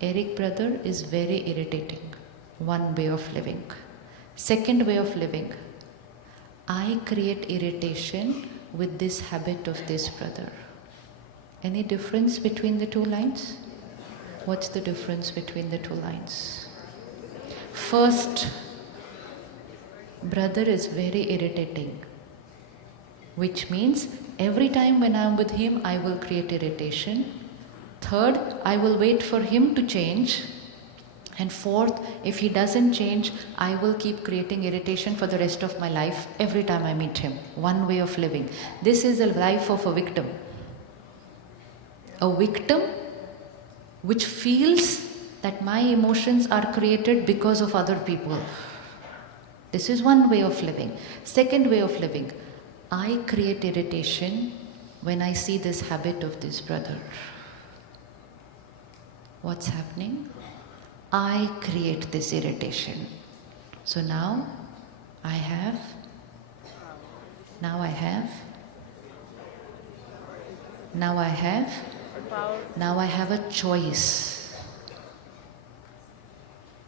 Eric brother is very irritating. 1 way of living. Second way of living. I create irritation with this habit of this brother. Any difference between the 2 lines? What's the difference between the 2 lines? First, brother is very irritating, which means every time when I am with him, I will create irritation. Third, I will wait for him to change. And fourth, if he doesn't change, I will keep creating irritation for the rest of my life every time I meet him. 1 way of living. This is the life of a victim. A victim which feels that my emotions are created because of other people. This is 1 way of living. Second way of living. I create irritation when I see this habit of this brother. What's happening? I create this irritation. So now I have a choice.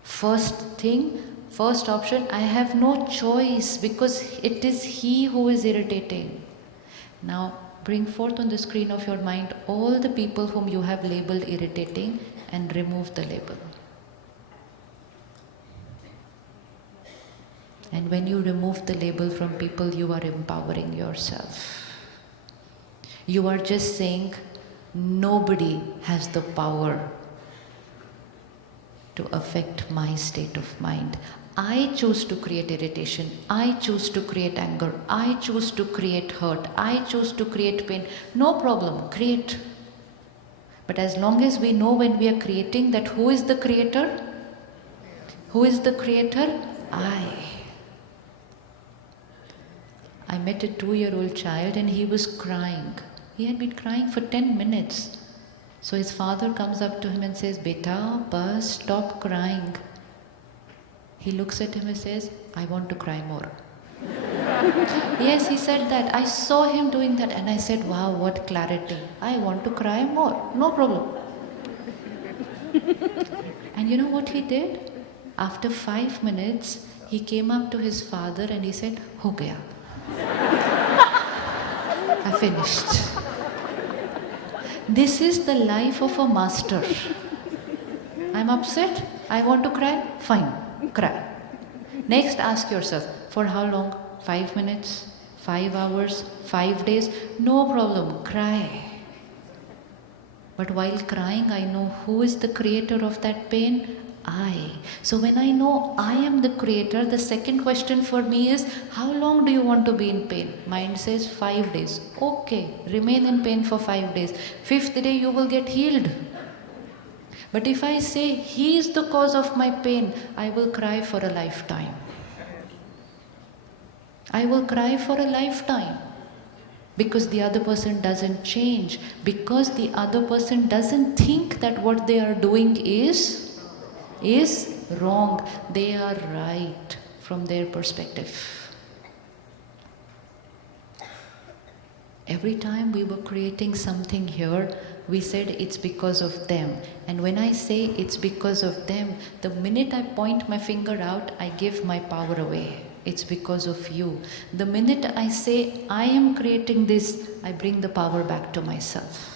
First option, I have no choice because it is he who is irritating. Now bring forth on the screen of your mind all the people whom you have labeled irritating and remove the label. And when you remove the label from people, you are empowering yourself. You are just saying, nobody has the power to affect my state of mind. I choose to create irritation, I choose to create anger, I choose to create hurt, I choose to create pain. No problem, create. But as long as we know when we are creating that who is the creator? Who is the creator? I met a 2-year-old child and he was crying. He had been crying for 10 minutes. So his father comes up to him and says, Beta, bus, stop crying. He looks at him and says, I want to cry more. Yes, he said that. I saw him doing that and I said, wow, what clarity. I want to cry more. No problem. And you know what he did? After 5 minutes, he came up to his father and he said, Ho gaya. I finished. This is the life of a master. I'm upset. I want to cry. Fine. Cry. Next, ask yourself, for how long? 5 minutes? 5 hours? 5 days? No problem. Cry. But while crying, I know who is the creator of that pain? I. So when I know I am the creator, the second question for me is, how long do you want to be in pain? Mind says 5 days. Okay, remain in pain for 5 days. 5th day you will get healed. But if I say, he is the cause of my pain, I will cry for a lifetime. I will cry for a lifetime. Because the other person doesn't change. Because the other person doesn't think that what they are doing is wrong. They are right from their perspective. Every time we were creating something here, we said it's because of them. And when I say it's because of them, the minute I point my finger out, I give my power away. It's because of you. The minute I say I am creating this, I bring the power back to myself.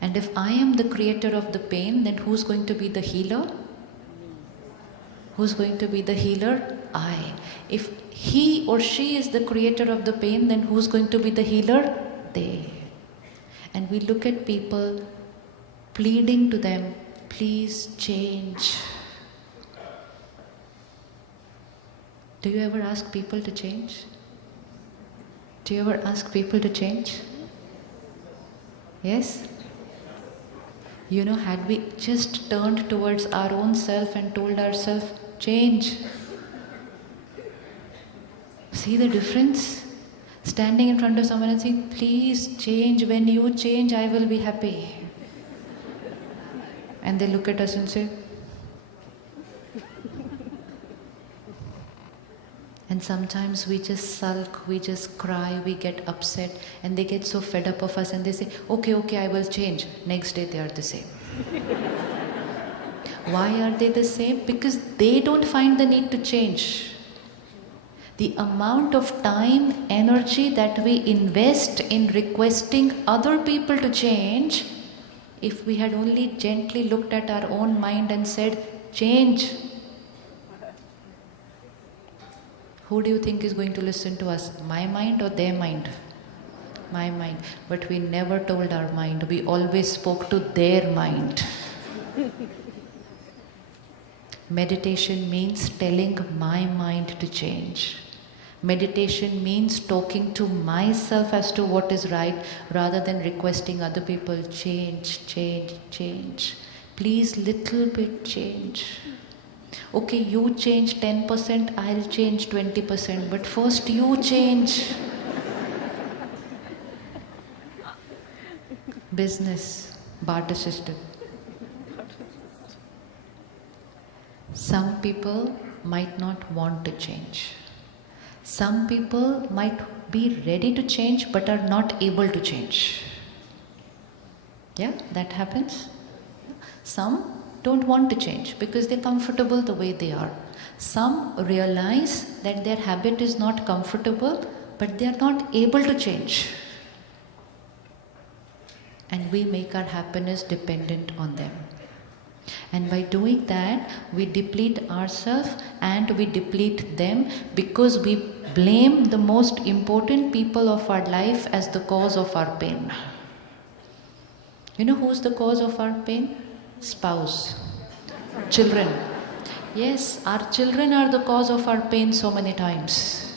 And if I am the creator of the pain, then who's going to be the healer? Who's going to be the healer? I. If he or she is the creator of the pain, then who's going to be the healer? They. And we look at people pleading to them, please change. Do you ever ask people to change? Do you ever ask people to change? Yes? You know, had we just turned towards our own self and told ourselves, change. See the difference? Standing in front of someone and saying, please change. When you change, I will be happy. And they look at us and say, and sometimes we just sulk, we just cry, we get upset, and they get so fed up of us and they say, okay, I will change. Next day they are the same. Why are they the same? Because they don't find the need to change. The amount of time, energy that we invest in requesting other people to change, if we had only gently looked at our own mind and said, change. Who do you think is going to listen to us? My mind or their mind? My mind. But we never told our mind. We always spoke to their mind. Meditation means telling my mind to change. Meditation means talking to myself as to what is right rather than requesting other people, change, change, change. Please, little bit change. Okay, you change 10%, I'll change 20%, but first you change. Business, barter system. Some people might not want to change. Some people might be ready to change but are not able to change. Yeah, that happens. Some don't want to change because they're comfortable the way they are. Some realize that their habit is not comfortable, but they are not able to change. And we make our happiness dependent on them. And by doing that, we deplete ourselves and we deplete them because we blame the most important people of our life as the cause of our pain. You know who's the cause of our pain? Spouse, children. Yes, our children are the cause of our pain so many times.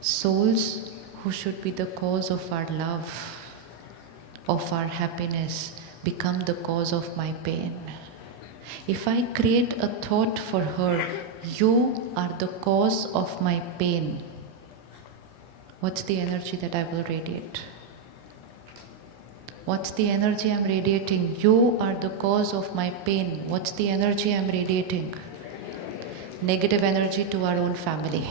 Souls who should be the cause of our love, of our happiness, become the cause of my pain. If I create a thought for her, you are the cause of my pain, what's the energy that I will radiate? What's the energy I'm radiating? You are the cause of my pain. What's the energy I'm radiating? Negative energy to our own family.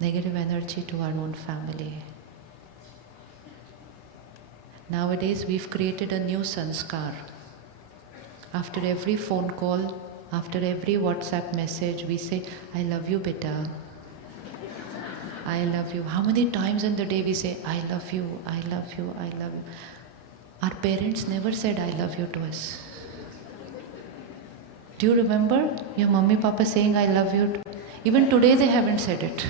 Negative energy to our own family. Nowadays we've created a new sanskar. After every phone call, after every WhatsApp message, we say, I love you, beta. I love you. How many times in the day we say, I love you, I love you, I love you. Our parents never said, I love you to us. Do you remember your mummy, papa saying, I love you? Even today they haven't said it.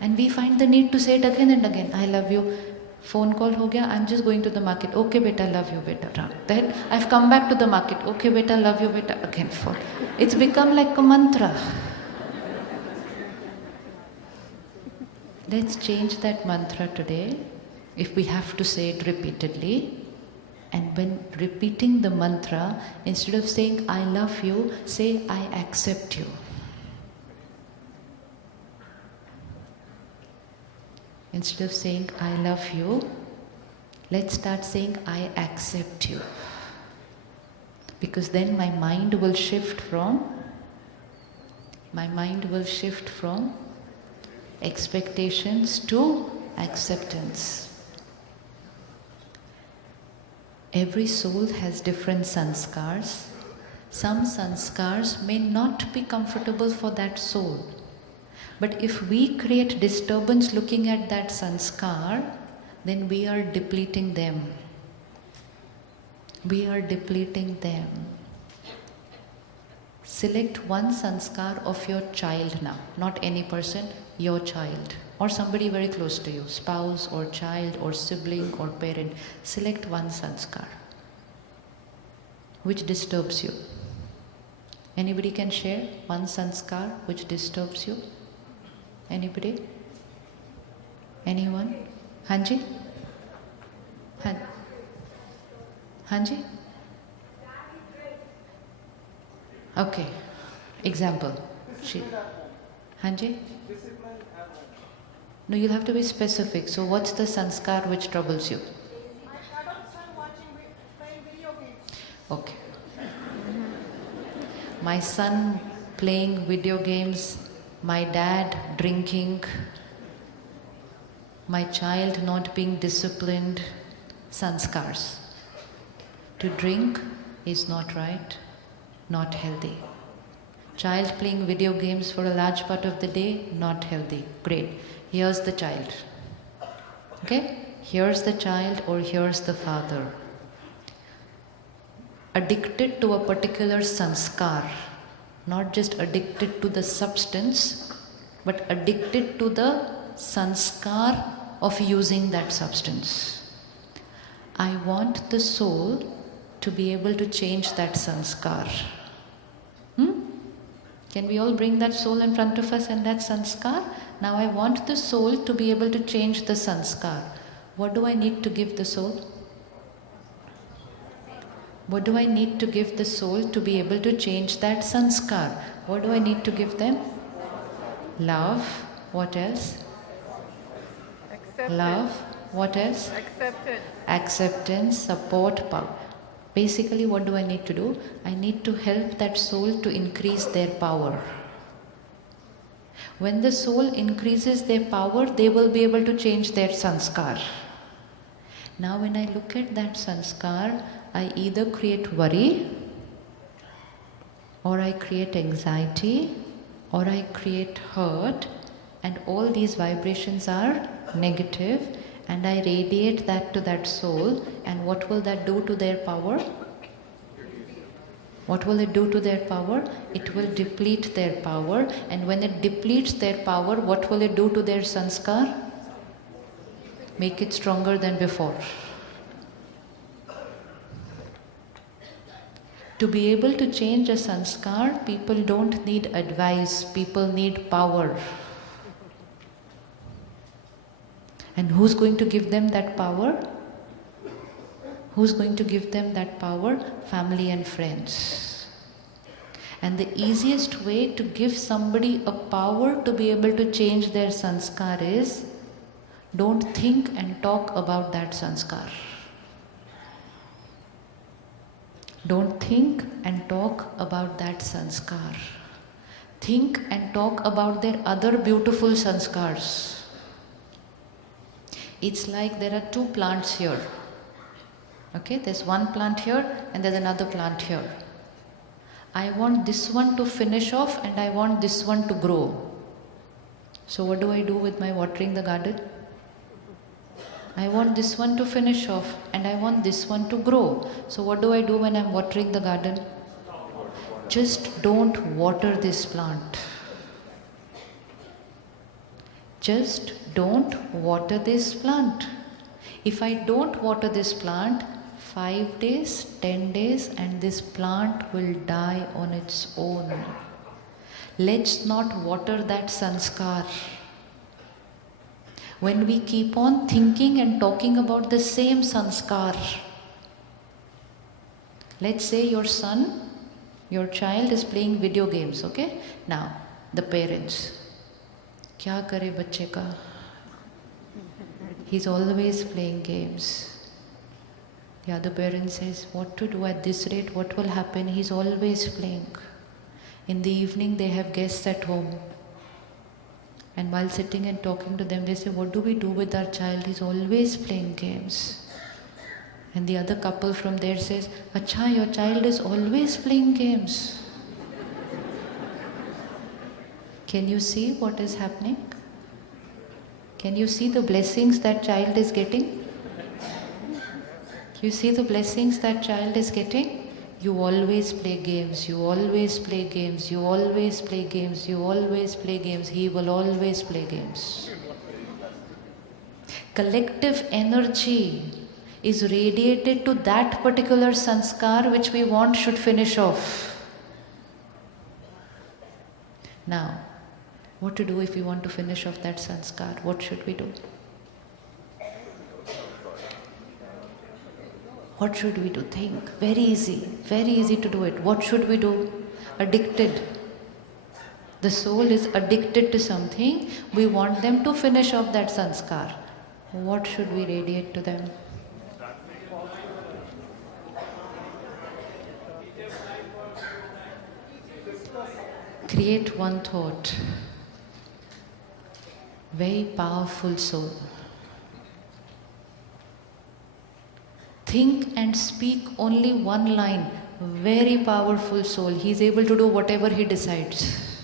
And we find the need to say it again and again. I love you. Phone call ho gaya, I'm just going to the market. Okay, beta, love you, beta. Then I've come back to the market. Okay, beta, love you, beta. Again, phone. It's become like a mantra. Let's change that mantra today, if we have to say it repeatedly. And when repeating the mantra, instead of saying, I love you, say, I accept you. Instead of saying, I love you, let's start saying, I accept you. Because then my mind will shift from expectations to acceptance. Every soul has different sanskars. Some sanskars may not be comfortable for that soul. But if we create disturbance looking at that sanskar, then we are depleting them. We are depleting them. Select one sanskar of your child now, not any person, your child, or somebody very close to you, spouse or child or sibling or parent. Select one sanskar which disturbs you. Anybody can share one sanskar which disturbs you? Anybody? Anyone? Hanji? Hanji? Okay. Example. Hanji? No, you'll have to be specific. So what's the sanskar which troubles you? My adult son playing video games. Okay. My son playing video games, my dad drinking, my child not being disciplined, sanskars. To drink is not right, not healthy. Child playing video games for a large part of the day, not healthy. Great. Here's the child. Okay? Here's the child or here's the father. Addicted to a particular sanskar, not just addicted to the substance, but addicted to the sanskar of using that substance. I want the soul to be able to change that sanskar. Can we all bring that soul in front of us and that sanskar? Now I want the soul to be able to change the sanskar. What do I need to give the soul? What do I need to give the soul to be able to change that sanskar? What do I need to give them? Love. What else? Acceptance. Love. What else? Acceptance. Acceptance, support, power. Basically, what do I need to do? I need to help that soul to increase their power. When the soul increases their power, they will be able to change their sanskar. Now when I look at that sanskar, I either create worry, or I create anxiety, or I create hurt, and all these vibrations are negative, and I radiate that to that soul, and what will that do to their power? What will it do to their power? It will deplete their power, and when it depletes their power, what will it do to their sanskar? make it stronger than before. To be able to change a sanskar, people don't need advice, people need power. And who's going to give them that power? Who's going to give them that power? Family and friends. And the easiest way to give somebody a power to be able to change their sanskar is, don't think and talk about that sanskar. Don't think and talk about that sanskar. Think and talk about their other beautiful sanskars. It's like there are two plants here. Okay, there's one plant here and there's another plant here. I want this one to finish off and I want this one to grow. So what do I do with my watering the garden? I want this one to finish off and I want this one to grow. So what do I do when I'm watering the garden? Just don't water this plant. Just don't water this plant. If I don't water this plant, 5 days, 10 days, and this plant will die on its own. Let's not water that sanskar. When we keep on thinking and talking about the same sanskar, let's say your son, your child is playing video games, okay? Now, the parents, kya kare bacche ka? He's always playing games. The other parent says, what to do at this rate, what will happen? He's always playing. In the evening, they have guests at home. And while sitting and talking to them, they say, what do we do with our child? He's always playing games. And the other couple from there says, Acha, your child is always playing games. Can you see what is happening? Can you see the blessings that child is getting? You see the blessings that child is getting? You always play games, you always play games, you always play games, you always play games. He will always play games. Collective energy is radiated to that particular sanskar which we want should finish off. Now, what to do if we want to finish off that sanskar? What should we do? What should we do? Think. Very easy to do it. What should we do? Addicted. The soul is addicted to something. We want them to finish off that sanskar. What should we radiate to them? Create one thought. Very powerful soul. Think and speak only one line. Very powerful soul. He is able to do whatever he decides.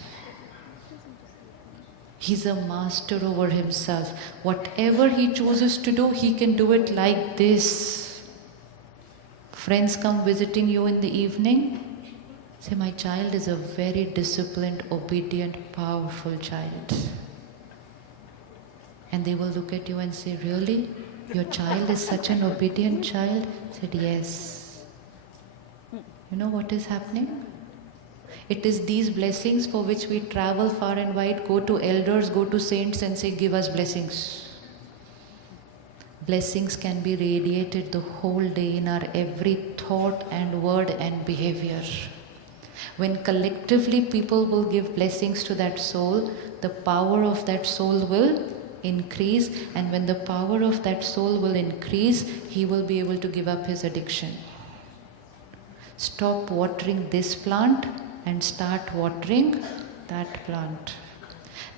He's a master over himself. Whatever he chooses to do, he can do it like this. Friends come visiting you in the evening. Say, my child is a very disciplined, obedient, powerful child. And they will look at you and say, really? Your child is such an obedient child? Said, yes. You know what is happening? It is these blessings for which we travel far and wide, go to elders, go to saints and say, give us blessings. Blessings can be radiated the whole day in our every thought and word and behavior. When collectively people will give blessings to that soul, the power of that soul will increase, and when the power of that soul will increase, he will be able to give up his addiction. Stop watering this plant and start watering that plant.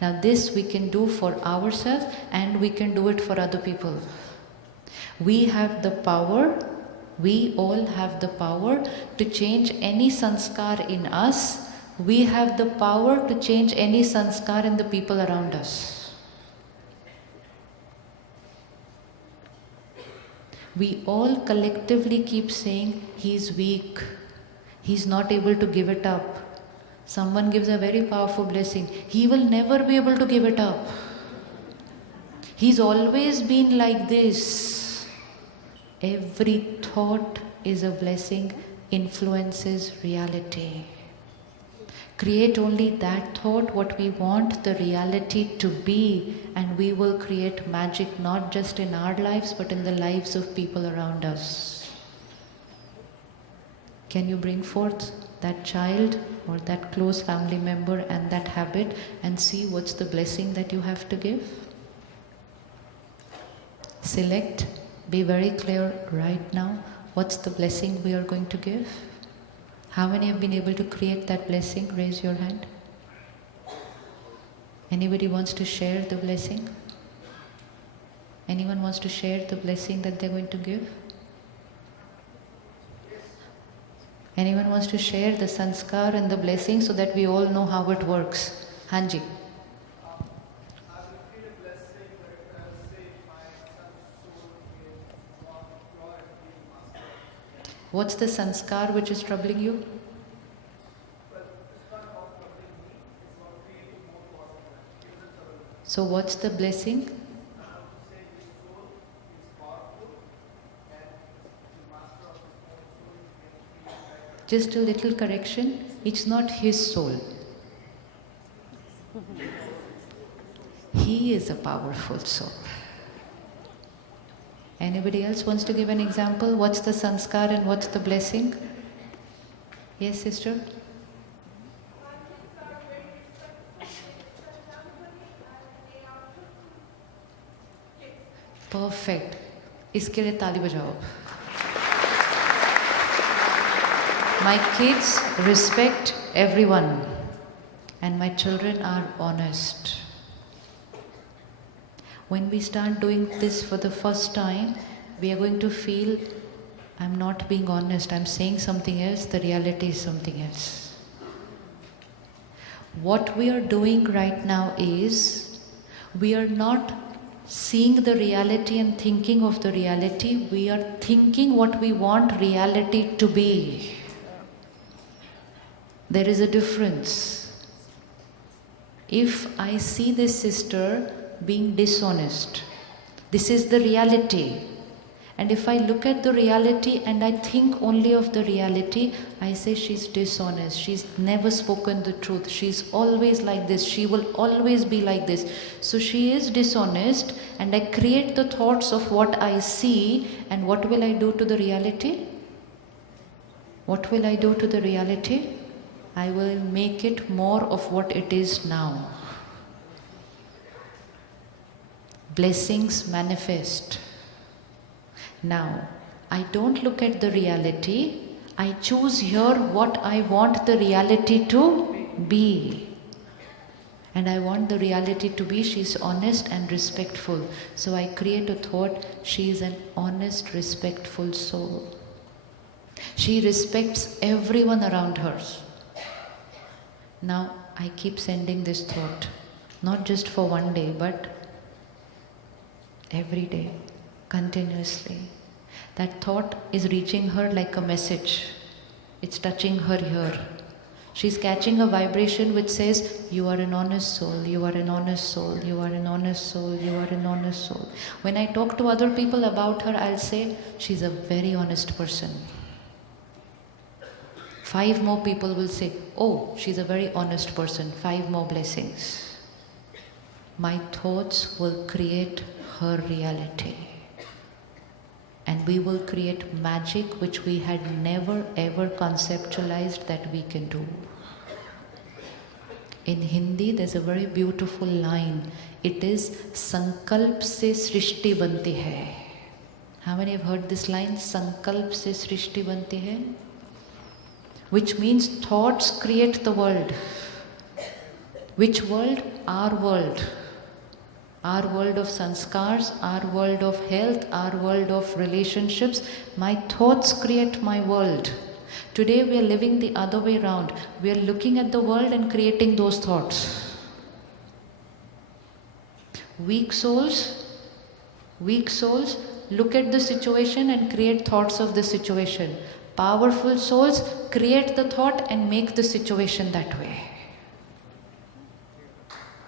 Now this we can do for ourselves and we can do it for other people. We have the power, we all have the power to change any sanskar in us. We have the power to change any sanskar in the people around us. We all collectively keep saying, he's weak, he's not able to give it up. Someone gives a very powerful blessing, he will never be able to give it up. He's always been like this. Every thought is a blessing, influences reality. Create only that thought, what we want the reality to be, and we will create magic not just in our lives but in the lives of people around us. Can you bring forth that child or that close family member and that habit and see what's the blessing that you have to give? Select, be very clear right now, what's the blessing we are going to give? How many have been able to create that blessing? Raise your hand. Anybody wants to share the blessing? Anyone wants to share the blessing that they're going to give? Anyone wants to share the sanskar and the blessing so that we all know how it works? Hanji. What's the sanskar which is troubling you? So what's the blessing? Just a little correction, it's not his soul. He is a powerful soul. Anybody else wants to give an example? What's the sanskar and what's the blessing? Yes, sister? Perfect. इसके लिए ताली बजाओ. My kids respect everyone and my children are honest. When we start doing this for the first time, we are going to feel, I'm not being honest, I'm saying something else, the reality is something else. What we are doing right now is, we are not seeing the reality and thinking of the reality, we are thinking what we want reality to be. There is a difference. If I see this sister being dishonest, this is the reality. And if I look at the reality and I think only of the reality, I say she's dishonest, she's never spoken the truth, she's always like this, she will always be like this. So she is dishonest and I create the thoughts of what I see, and what will I do to the reality? What will I do to the reality? I will make it more of what it is now. Blessings manifest. Now, I don't look at the reality, I choose here what I want the reality to be. And I want the reality to be, she's honest and respectful. So I create a thought, she is an honest, respectful soul. She respects everyone around her. Now, I keep sending this thought, not just for one day, but every day, continuously. That thought is reaching her like a message. It's touching her here. She's catching a vibration which says, you are an honest soul, you are an honest soul, you are an honest soul, you are an honest soul. When I talk to other people about her, I'll say, she's a very honest person. 5 more people will say, oh, she's a very honest person, 5 more blessings. My thoughts will create her reality. And we will create magic which we had never ever conceptualized that we can do. In Hindi, there's a very beautiful line. It is, Sankalp se srishti banti hai. How many have heard this line? Sankalp se srishti banti hai. Which means thoughts create the world. Which world? Our world. Our world of sanskars, our world of health, our world of relationships. My thoughts create my world. Today we are living the other way around. We are looking at the world and creating those thoughts. Weak souls look at the situation and create thoughts of the situation. Powerful souls create the thought and make the situation that way.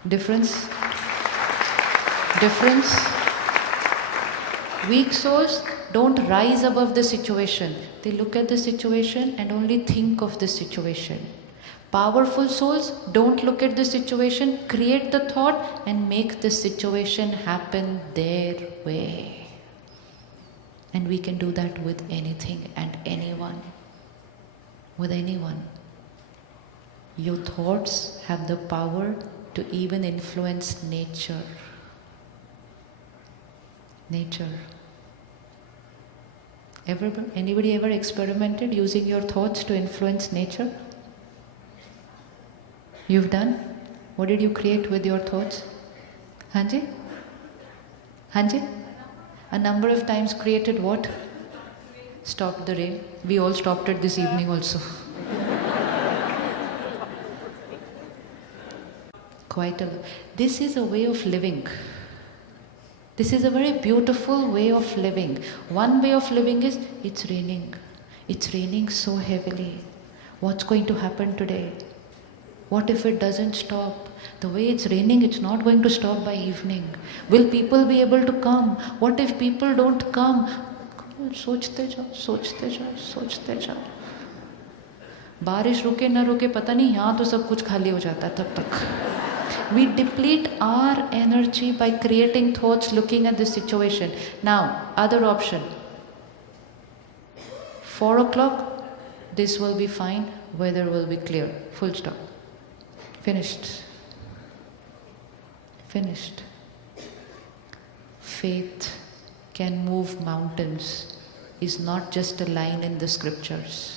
Difference? Difference? Weak souls don't rise above the situation. They look at the situation and only think of the situation. Powerful souls don't look at the situation, create the thought and make the situation happen their way. And we can do that with anything and anyone. With anyone. Your thoughts have the power to even influence nature. Nature. Anybody ever experimented using your thoughts to influence nature? You've done? What did you create with your thoughts? Hanji? Hanji? A number of times created what? Stopped the rain. We all stopped it this evening also. This is a way of living. This is a very beautiful way of living. One way of living is, it's raining. It's raining so heavily. What's going to happen today? What if it doesn't stop? The way it's raining, it's not going to stop by evening. Will people be able to come? What if people don't come? सोचते जाओ. बारिश रुके ना रुके पता नहीं, यहाँ तो सब कुछ खाली हो जाता है तब तक. We deplete our energy by creating thoughts looking at the situation. Now, other option. 4 o'clock, this will be fine, weather will be clear. Full stop. Finished. Finished. Faith can move mountains is not just a line in the scriptures.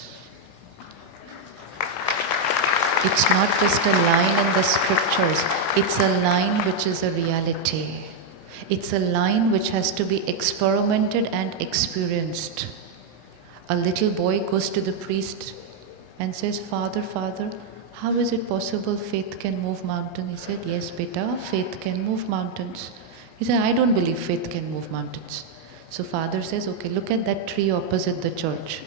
It's not just a line in the scriptures, it's a line which is a reality. It's a line which has to be experimented and experienced. A little boy goes to the priest and says, Father, how is it possible faith can move mountains? He said, yes, beta, faith can move mountains. He said, I don't believe faith can move mountains. So father says, okay, look at that tree opposite the church.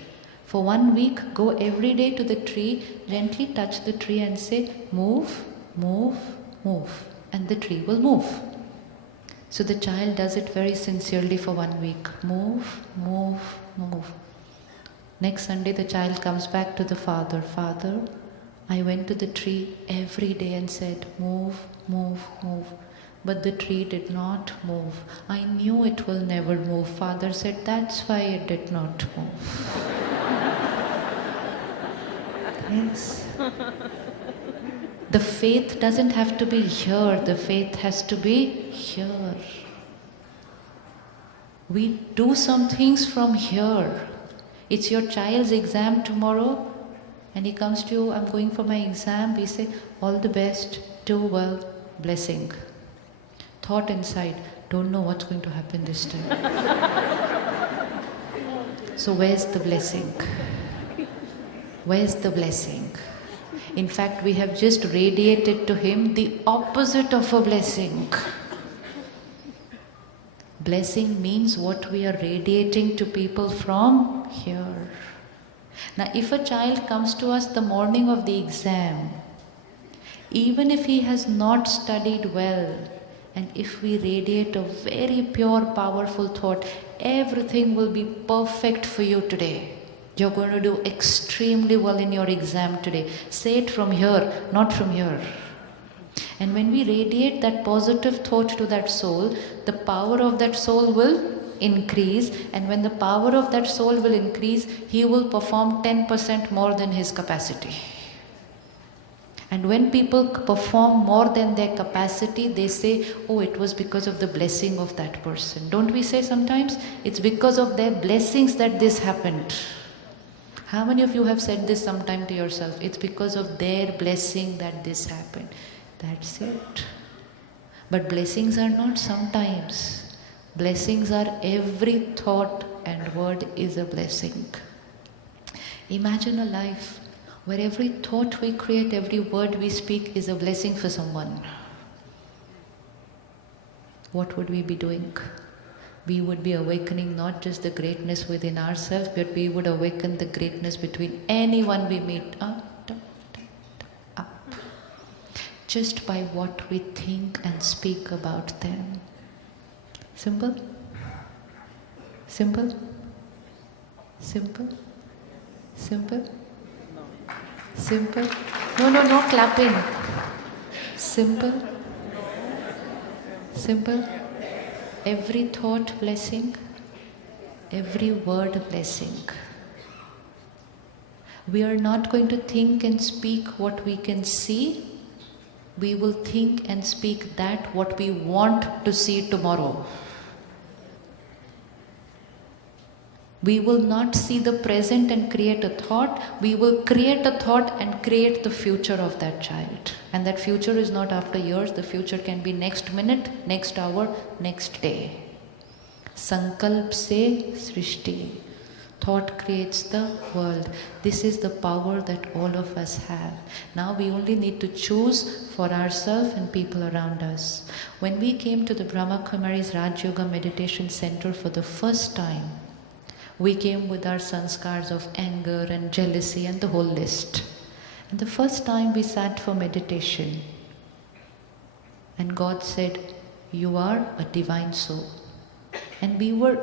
For 1 week, go every day to the tree, gently touch the tree and say, move, move, move. And the tree will move. So the child does it very sincerely for 1 week. Move, move, move. Next Sunday, the child comes back to the father. Father, I went to the tree every day and said, move, move, move. But the tree did not move. I knew it will never move. Father said, that's why it did not move. Yes. The faith doesn't have to be here. The faith has to be here. We do some things from here. It's your child's exam tomorrow, and he comes to you, I'm going for my exam. We say, all the best, do well, blessing. Thought inside, don't know what's going to happen this time. So where's the blessing? Where's the blessing? In fact, we have just radiated to him the opposite of a blessing. Blessing means what we are radiating to people from here. Now, if a child comes to us the morning of the exam, even if he has not studied well, and if we radiate a very pure, powerful thought, everything will be perfect for you today. You're going to do extremely well in your exam today. Say it from here, not from here. And when we radiate that positive thought to that soul, the power of that soul will increase. And when the power of that soul will increase, he will perform 10% more than his capacity. And when people perform more than their capacity, they say, oh, it was because of the blessing of that person. Don't we say sometimes? It's because of their blessings that this happened. How many of you have said this sometime to yourself? It's because of their blessing that this happened. That's it. But blessings are not sometimes. Blessings are every thought and word is a blessing. Imagine a life where every thought we create, every word we speak is a blessing for someone. What would we be doing? We would be awakening not just the greatness within ourselves, but we would awaken the greatness between anyone we meet. Up. Just by what we think and speak about them. Simple? Simple? Simple? Simple? Simple? No clapping. Simple? Simple? Every thought blessing, every word blessing. We are not going to think and speak what we can see. We will think and speak that what we want to see tomorrow. We will not see the present and create a thought. We will create a thought and create the future of that child. And that future is not after years. The future can be next minute, next hour, next day. Sankalp se srishti. Thought creates the world. This is the power that all of us have. Now we only need to choose for ourselves and people around us. When we came to the Brahma Kumari's Raj Yoga Meditation Center for the first time, we came with our sanskars of anger and jealousy and the whole list. And the first time we sat for meditation, and God said, "You are a divine soul." And we were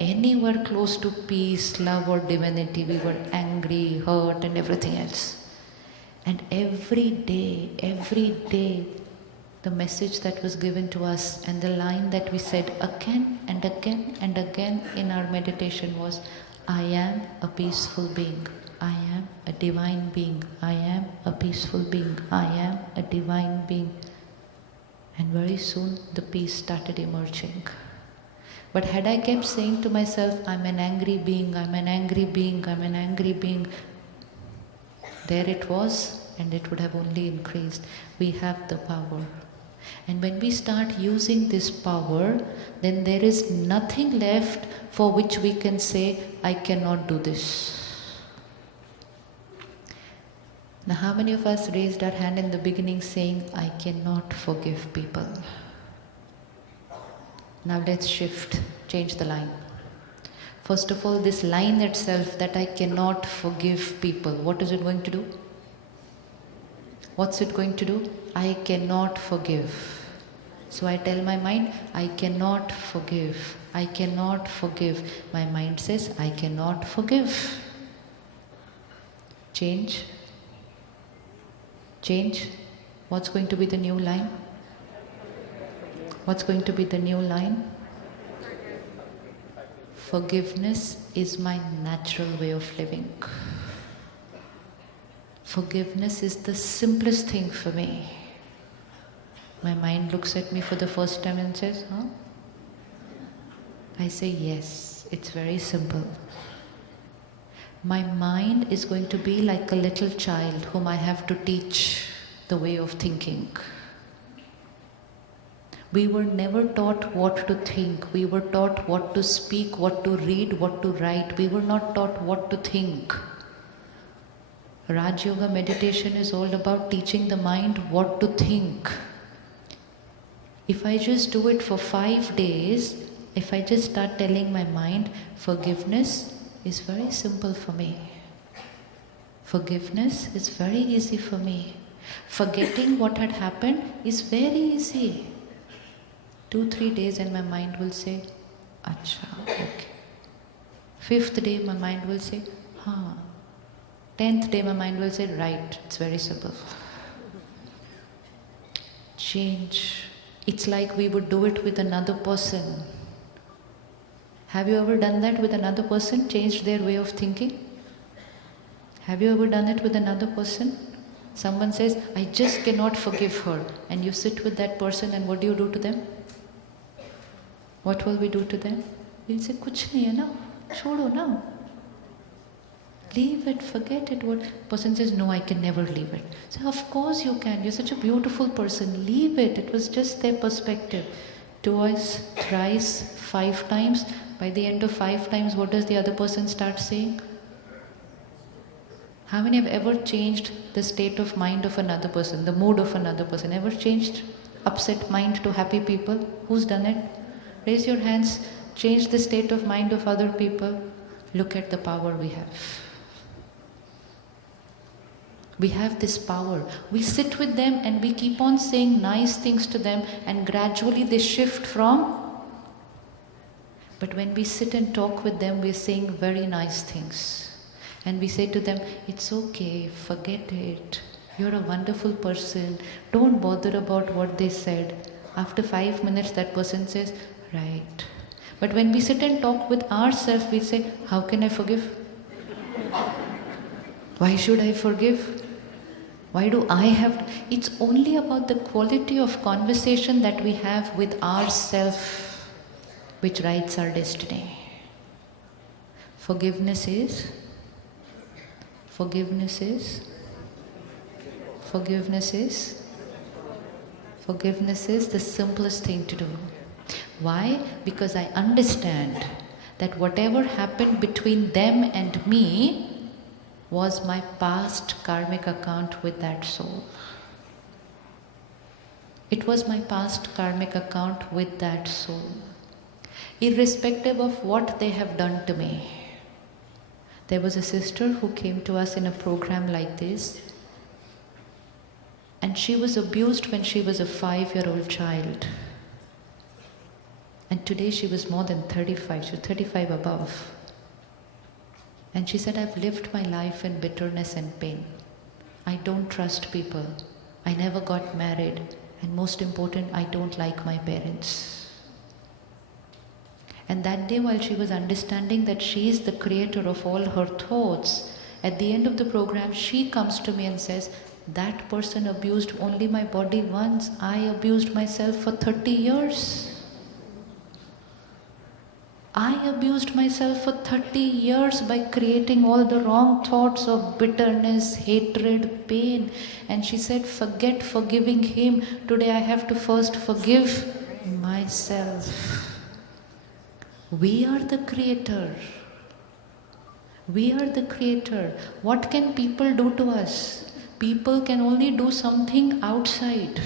anywhere close to peace, love or divinity. We were angry, hurt and everything else. And every day, the message that was given to us and the line that we said again and again and again in our meditation was, "I am a peaceful being. I am a divine being. I am a peaceful being. I am a divine being." And very soon the peace started emerging. But had I kept saying to myself, "I'm an angry being, I'm an angry being, I'm an angry being," there it was, and it would have only increased. We have the power. And when we start using this power, then there is nothing left for which we can say, "I cannot do this." Now, how many of us raised our hand in the beginning saying, "I cannot forgive people"? Now let's shift, change the line. First of all, this line itself, that I cannot forgive people, what is it going to do? What's it going to do? I cannot forgive. So I tell my mind, I cannot forgive. I cannot forgive. My mind says, I cannot forgive. Change. Change. What's going to be the new line? What's going to be the new line? Forgiveness is my natural way of living. Forgiveness is the simplest thing for me. My mind looks at me for the first time and says, "Huh?" I say, "Yes, it's very simple." My mind is going to be like a little child whom I have to teach the way of thinking. We were never taught what to think. We were taught what to speak, what to read, what to write. We were not taught what to think. Raj Yoga meditation is all about teaching the mind what to think. If I just do it for 5 days, if I just start telling my mind, forgiveness is very simple for me. Forgiveness is very easy for me. Forgetting what had happened is very easy. 2-3 days and my mind will say, "Acha, okay." 5th day my mind will say, "Huh." 10th day my mind will say, "Right, it's very simple." Change. It's like we would do it with another person. Have you ever done that with another person? Changed their way of thinking? Have you ever done it with another person? Someone says, "I just cannot forgive her." And you sit with that person and what do you do to them? What will we do to them? We'll say, "Kuch nahi hai na, chodo na. Leave it, forget it." What person says, "No, I can never leave it." So of course you can. You're such a beautiful person. Leave it. It was just their perspective. Twice, thrice, 5 times. By the end of 5 times, what does the other person start saying? How many have ever changed the state of mind of another person, the mood of another person? Ever changed upset mind to happy people? Who's done it? Raise your hands. Change the state of mind of other people. Look at the power we have. We have this power. We sit with them and we keep on saying nice things to them, and gradually they shift from But when we sit and talk with them, we're saying very nice things. And we say to them, it's okay, forget it. You're a wonderful person. Don't bother about what they said. After 5 minutes, that person says, right. But when we sit and talk with ourselves, we say, how can I forgive? Why should I forgive? Why do I have? It's only about the quality of conversation that we have with ourselves which writes our destiny. Forgiveness is the simplest thing to do. Why? Because I understand that whatever happened between them and me was my past karmic account with that soul. It was my past karmic account with that soul. Irrespective of what they have done to me. There was a sister who came to us in a program like this, and she was abused when she was a 5-year-old child. And today she was more than 35, she was 35 above. And she said, I've lived my life in bitterness and pain. I don't trust people. I never got married. And most important, I don't like my parents. And that day, while she was understanding that she is the creator of all her thoughts, at the end of the program, she comes to me and says, that person abused only my body once. I abused myself for 30 years. I abused myself for 30 years by creating all the wrong thoughts of bitterness, hatred, pain. And she said, forget forgiving him. Today I have to first forgive myself. We are the creator. We are the creator. What can people do to us? People can only do something outside.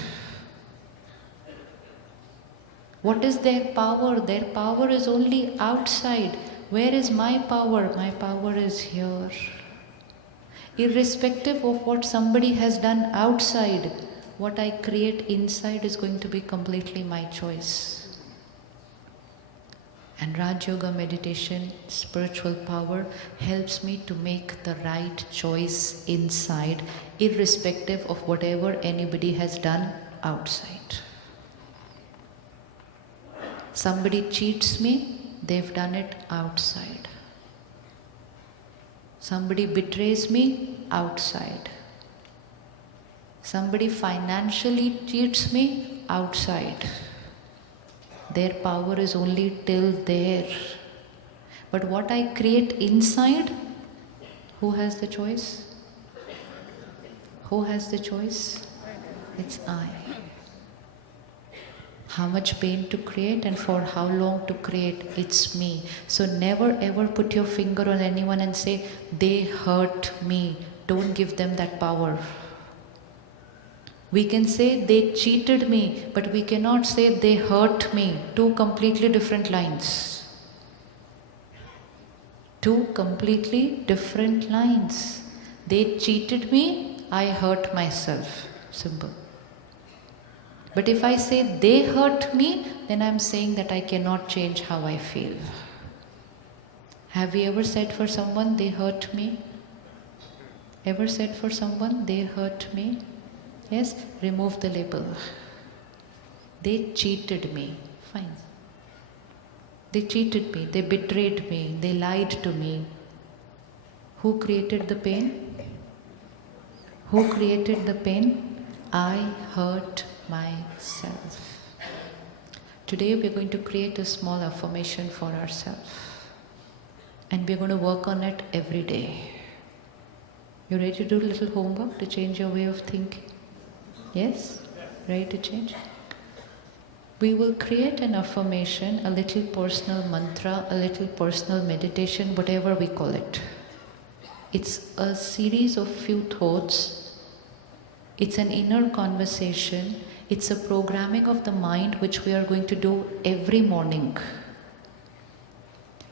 What is their power? Their power is only outside. Where is my power? My power is here. Irrespective of what somebody has done outside, what I create inside is going to be completely my choice. And Raj Yoga meditation, spiritual power, helps me to make the right choice inside, irrespective of whatever anybody has done outside. Somebody cheats me, they've done it outside. Somebody betrays me, outside. Somebody financially cheats me, outside. Their power is only till there. But what I create inside, who has the choice? Who has the choice? It's I. How much pain to create and for how long to create, it's me. So never ever put your finger on anyone and say, they hurt me. Don't give them that power. We can say they cheated me, but we cannot say they hurt me. Two completely different lines. Two completely different lines. They cheated me, I hurt myself. Simple. But if I say they hurt me, then I'm saying that I cannot change how I feel. Have you ever said for someone, they hurt me? Ever said for someone, they hurt me? Yes? Remove the label. They cheated me. Fine. They cheated me, they betrayed me, they lied to me. Who created the pain? Who created the pain? I hurt myself. Today we are going to create a small affirmation for ourselves. And we are going to work on it every day. You ready to do a little homework to change your way of thinking? Yes? Ready to change? We will create an affirmation, a little personal mantra, a little personal meditation, whatever we call it. It's a series of few thoughts. It's an inner conversation. It's a programming of the mind which we are going to do every morning.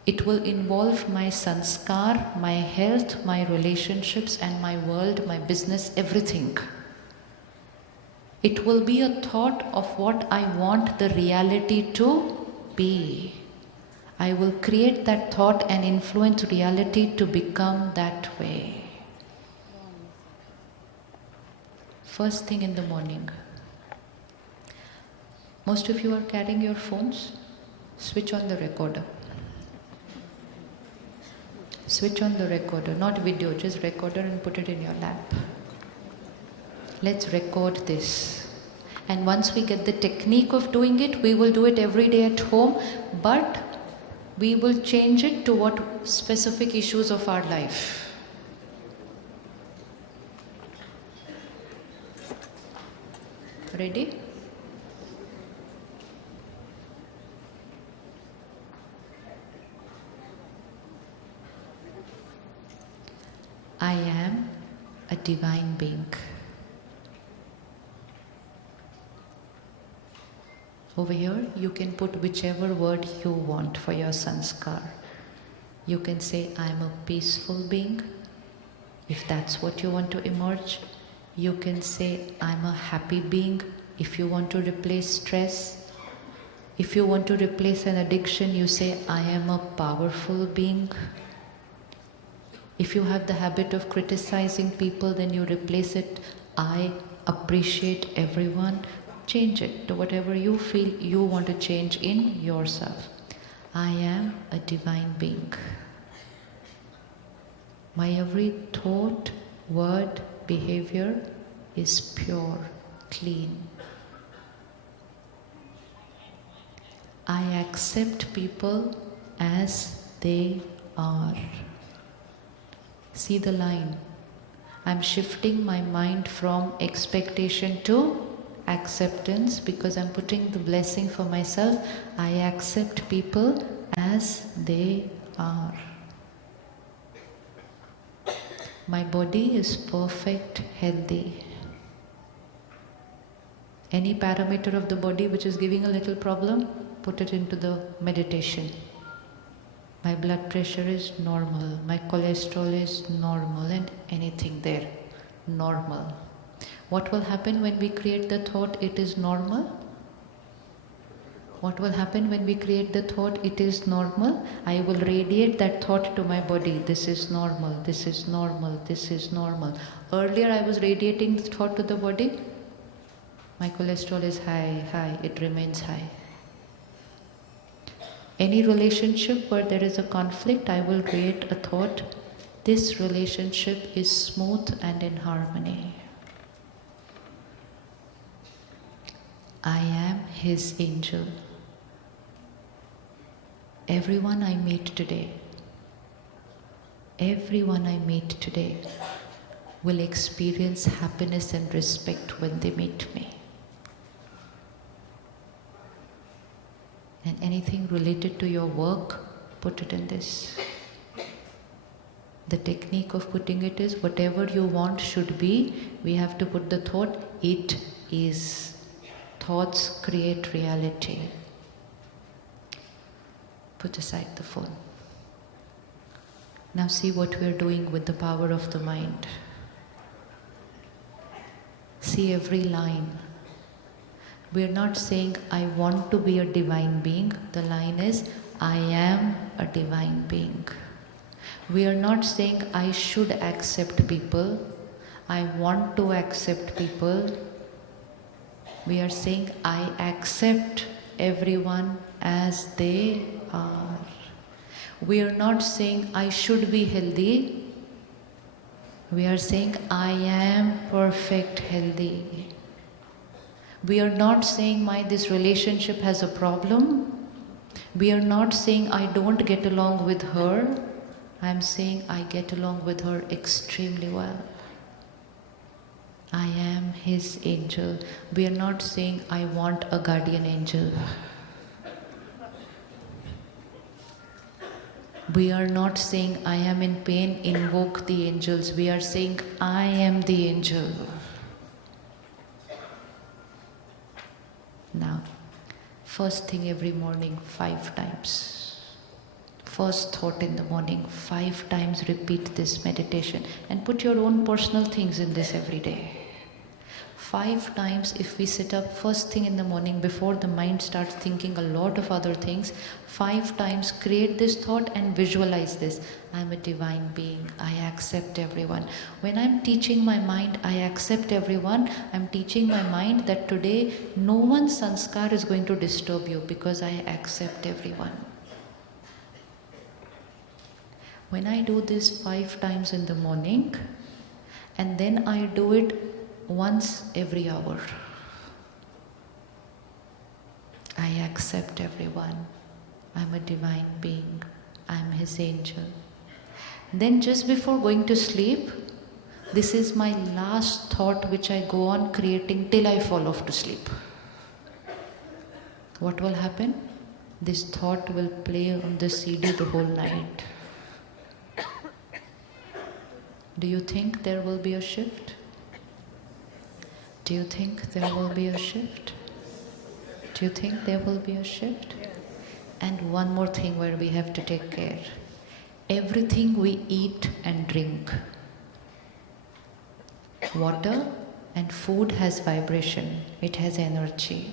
It will involve my sanskar, my health, my relationships and my world, my business, everything. It will be a thought of what I want the reality to be. I will create that thought and influence reality to become that way. First thing in the morning. Most of you are carrying your phones. Switch on the recorder. Switch on the recorder, not video, just recorder and put it in your lap. Let's record this. And once we get the technique of doing it, we will do it every day at home, but we will change it to what specific issues of our life. Ready? I am a divine being. Over here, you can put whichever word you want for your sanskar. You can say, I am a peaceful being, if that's what you want to emerge. You can say, I'm a happy being, if you want to replace stress. If you want to replace an addiction, you say, I am a powerful being. If you have the habit of criticizing people, then you replace it, I appreciate everyone. Change it to whatever you feel you want to change in yourself. I am a divine being. My every thought, word, behavior is pure, clean. I accept people as they are. See the line. I'm shifting my mind from expectation to acceptance because I'm putting the blessing for myself. I accept people as they are. My body is perfect, healthy. Any parameter of the body which is giving a little problem, put it into the meditation. My blood pressure is normal, my cholesterol is normal, and anything there, normal. What will happen when we create the thought, it is normal? What will happen when we create the thought, it is normal? I will radiate that thought to my body. This is normal, this is normal, this is normal. Earlier I was radiating the thought to the body. My cholesterol is high, it remains high. Any relationship where there is a conflict, I will create a thought, this relationship is smooth and in harmony. I am his angel. Everyone I meet today will experience happiness and respect when they meet me. And anything related to your work, put it in this. The technique of putting it is, whatever you want should be, we have to put the thought, it is. Thoughts create reality. Put aside the phone. Now see what we are doing with the power of the mind. See every line. We are not saying, I want to be a divine being. The line is, I am a divine being. We are not saying, I should accept people. I want to accept people. We are saying, I accept everyone as they are. We are not saying, I should be healthy. We are saying, I am perfect healthy. We are not saying, this relationship has a problem. We are not saying, I don't get along with her. I am saying, I get along with her extremely well. I am his angel. We are not saying, I want a guardian angel. We are not saying, I am in pain, invoke the angels. We are saying, I am the angel. Now, first thing every morning, 5 times. First thought in the morning, 5 times repeat this meditation and put your own personal things in this every day. 5 times if we sit up first thing in the morning before the mind starts thinking a lot of other things, 5 times create this thought and visualize this. I'm a divine being, I accept everyone. When I'm teaching my mind, I accept everyone, I'm teaching my mind that today no one's sanskar is going to disturb you because I accept everyone. When I do this 5 times in the morning, and then I do it once every hour. I accept everyone. I'm a divine being. I'm his angel. Then just before going to sleep, this is my last thought which I go on creating till I fall off to sleep. What will happen? This thought will play on the CD the whole night. Do you think there will be a shift? Do you think there will be a shift? Do you think there will be a shift? And one more thing where we have to take care. Everything we eat and drink, water and food has vibration, it has energy.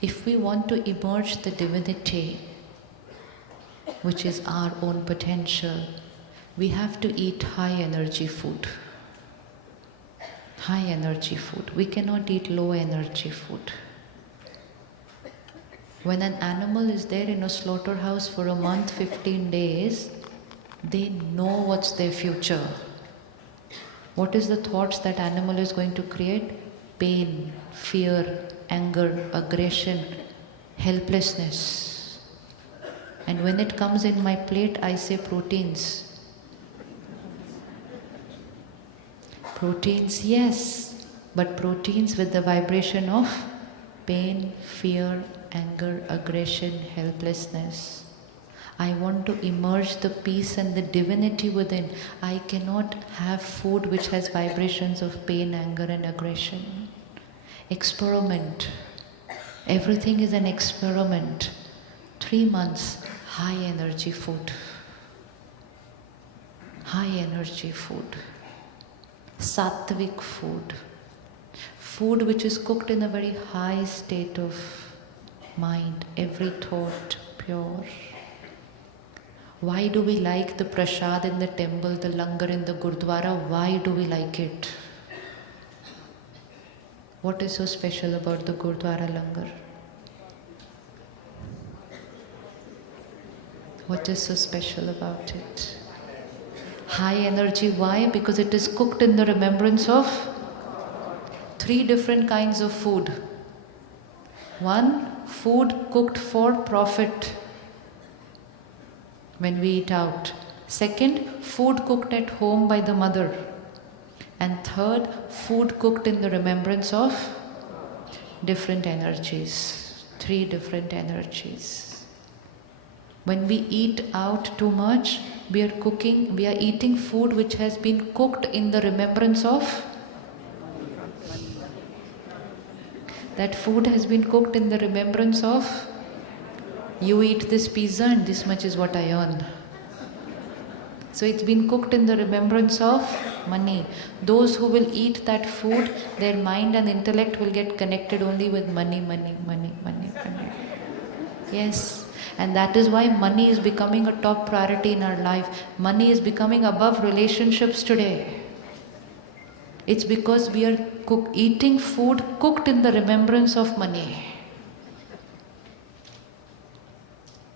If we want to emerge the divinity, which is our own potential, we have to eat high energy food. High energy food. We cannot eat low energy food. When an animal is there in a slaughterhouse for a month, 15 days, they know what's their future. What is the thoughts that animal is going to create? Pain, fear, anger, aggression, helplessness. And when it comes in my plate, I say proteins. Proteins, yes, but proteins with the vibration of pain, fear, anger, aggression, helplessness. I want to emerge the peace and the divinity within. I cannot have food which has vibrations of pain, anger and aggression. Experiment. Everything is an experiment. 3 months, high energy food. High energy food. Sattvic food. Food which is cooked in a very high state of mind. Every thought pure. Why do we like the prasad in the temple, the langar in the gurdwara? Why do we like it? What is so special about the gurdwara langar? What is so special about it? High energy, why? Because it is cooked in the remembrance of 3 different kinds of food. 1, food cooked for profit when we eat out. 2nd, food cooked at home by the mother. And 3rd, food cooked in the remembrance of different energies. 3 different energies. When we eat out too much, we are eating food which has been cooked in the remembrance of. That food has been cooked in the remembrance of, you eat this pizza and this much is what I earn. So it's been cooked in the remembrance of money. Those who will eat that food, their mind and intellect will get connected only with money, money, money, money, money. Yes. And that is why money is becoming a top priority in our life. Money is becoming above relationships today. It's because we are eating food cooked in the remembrance of money.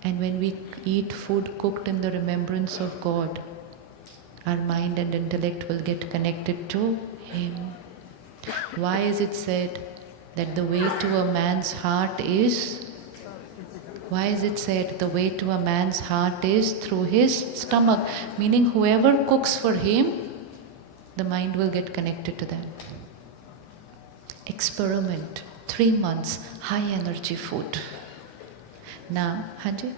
And when we eat food cooked in the remembrance of God, our mind and intellect will get connected to Him. Why is it said that the way to a man's heart is... Why is it said the way to a man's heart is through his stomach? Meaning whoever cooks for him, the mind will get connected to them. Experiment. 3 months, high energy food. Now, Hanji?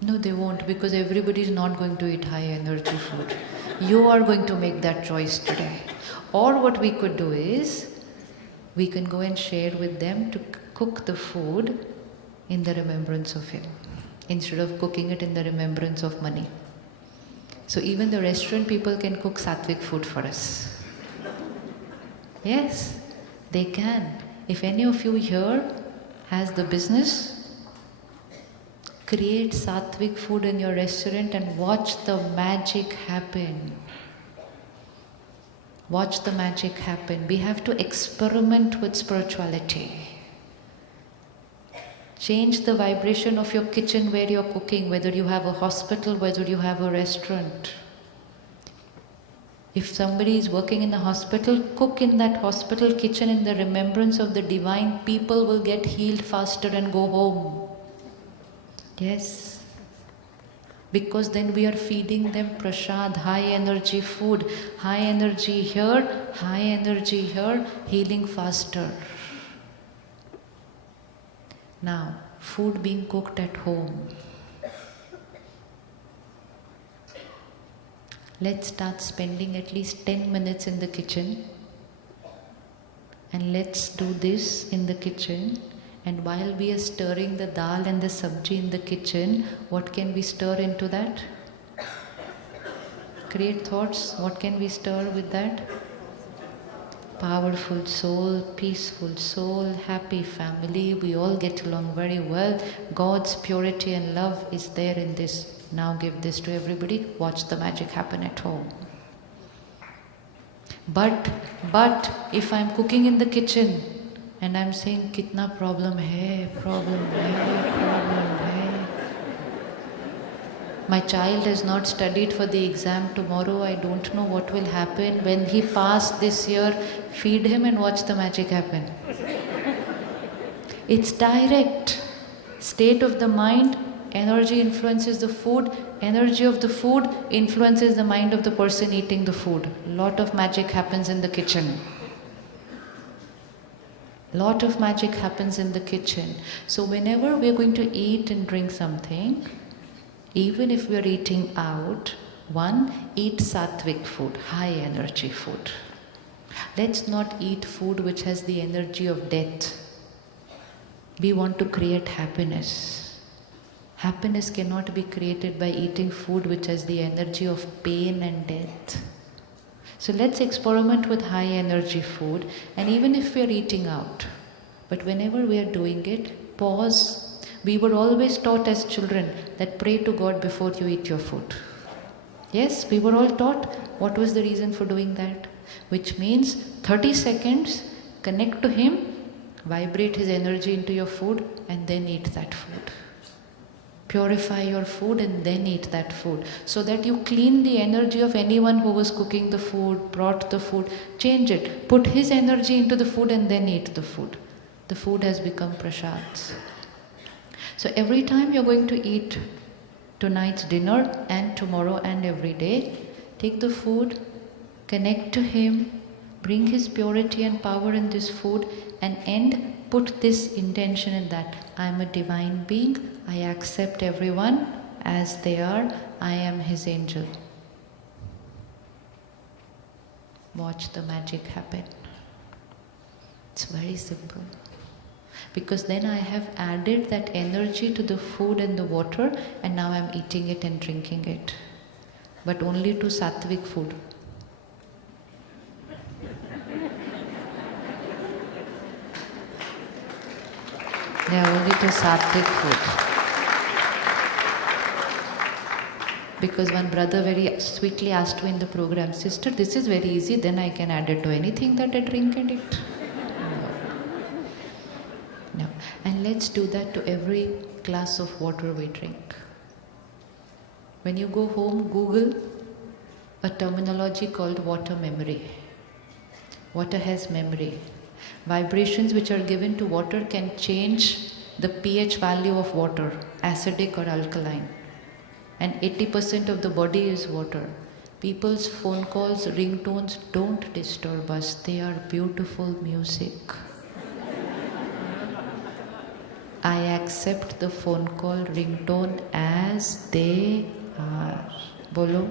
No, they won't, because everybody is not going to eat high energy food. You are going to make that choice today. Or what we could do is, we can go and share with them to cook the food in the remembrance of Him, instead of cooking it in the remembrance of money. So even the restaurant people can cook sattvic food for us. Yes, they can. If any of you here has the business, create sattvic food in your restaurant and watch the magic happen. Watch the magic happen. We have to experiment with spirituality. Change the vibration of your kitchen where you're cooking, whether you have a hospital, whether you have a restaurant. If somebody is working in a hospital, cook in that hospital kitchen in the remembrance of the divine. People will get healed faster and go home. Yes. Because then we are feeding them prasad, high energy food. High energy here, high energy here, healing faster. Now, food being cooked at home. Let's start spending at least 10 minutes in the kitchen. And let's do this in the kitchen. And while we are stirring the dal and the sabji in the kitchen, what can we stir into that? Create thoughts. What can we stir with that? Powerful soul, peaceful soul, happy family. We all get along very well. God's purity and love is there in this. Now give this to everybody. Watch the magic happen at home. But if I'm cooking in the kitchen and I'm saying, kitna problem hai, problem hai. My child has not studied for the exam tomorrow. I don't know what will happen. When he passed this year, feed him and watch the magic happen. It's direct. State of the mind, energy influences the food. Energy of the food influences the mind of the person eating the food. Lot of magic happens in the kitchen. Lot of magic happens in the kitchen. So whenever we're going to eat and drink something, even if we're eating out, one, eat sattvic food, high energy food. Let's not eat food which has the energy of death. We want to create happiness. Happiness cannot be created by eating food which has the energy of pain and death. So let's experiment with high energy food, and even if we are eating out, but whenever we are doing it, pause. We were always taught as children that pray to God before you eat your food. Yes, we were all taught. What was the reason for doing that? Which means 30 seconds, connect to Him, vibrate His energy into your food, and then eat that food. Purify your food and then eat that food, so that you clean the energy of anyone who was cooking the food, brought the food. Change it. Put his energy into the food and then eat the food. The food has become prasads. So every time you're going to eat tonight's dinner and tomorrow and every day, take the food, connect to Him, bring His purity and power in this food, and put this intention in that. I am a divine being. I accept everyone as they are. I am His angel. Watch the magic happen. It's very simple. Because then I have added that energy to the food and the water, and now I'm eating it and drinking it. But only to sattvic food. Yeah, only to sattvic food. Because one brother very sweetly asked me in the program, sister, this is very easy, then I can add it to anything that I drink and eat. No. And let's do that to every glass of water we drink. When you go home, Google a terminology called water memory. Water has memory. Vibrations which are given to water can change the pH value of water, acidic or alkaline. And 80% of the body is water. People's phone calls, ringtones, don't disturb us. They are beautiful music. I accept the phone call ringtone as they are. Bolo.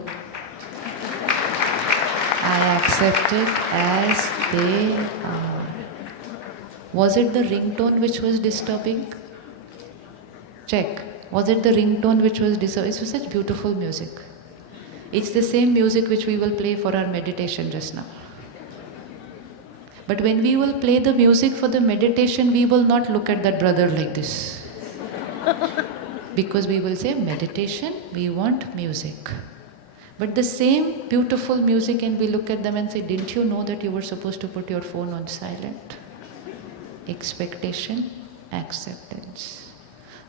I accept it as they are. Was it the ringtone which was disturbing? Check. Was it the ringtone which was disturbing? It was such beautiful music. It's the same music which we will play for our meditation just now. But when we will play the music for the meditation, we will not look at that brother like this. Because we will say, meditation, we want music. But the same beautiful music, and we look at them and say, didn't you know that you were supposed to put your phone on silent? Expectation, acceptance.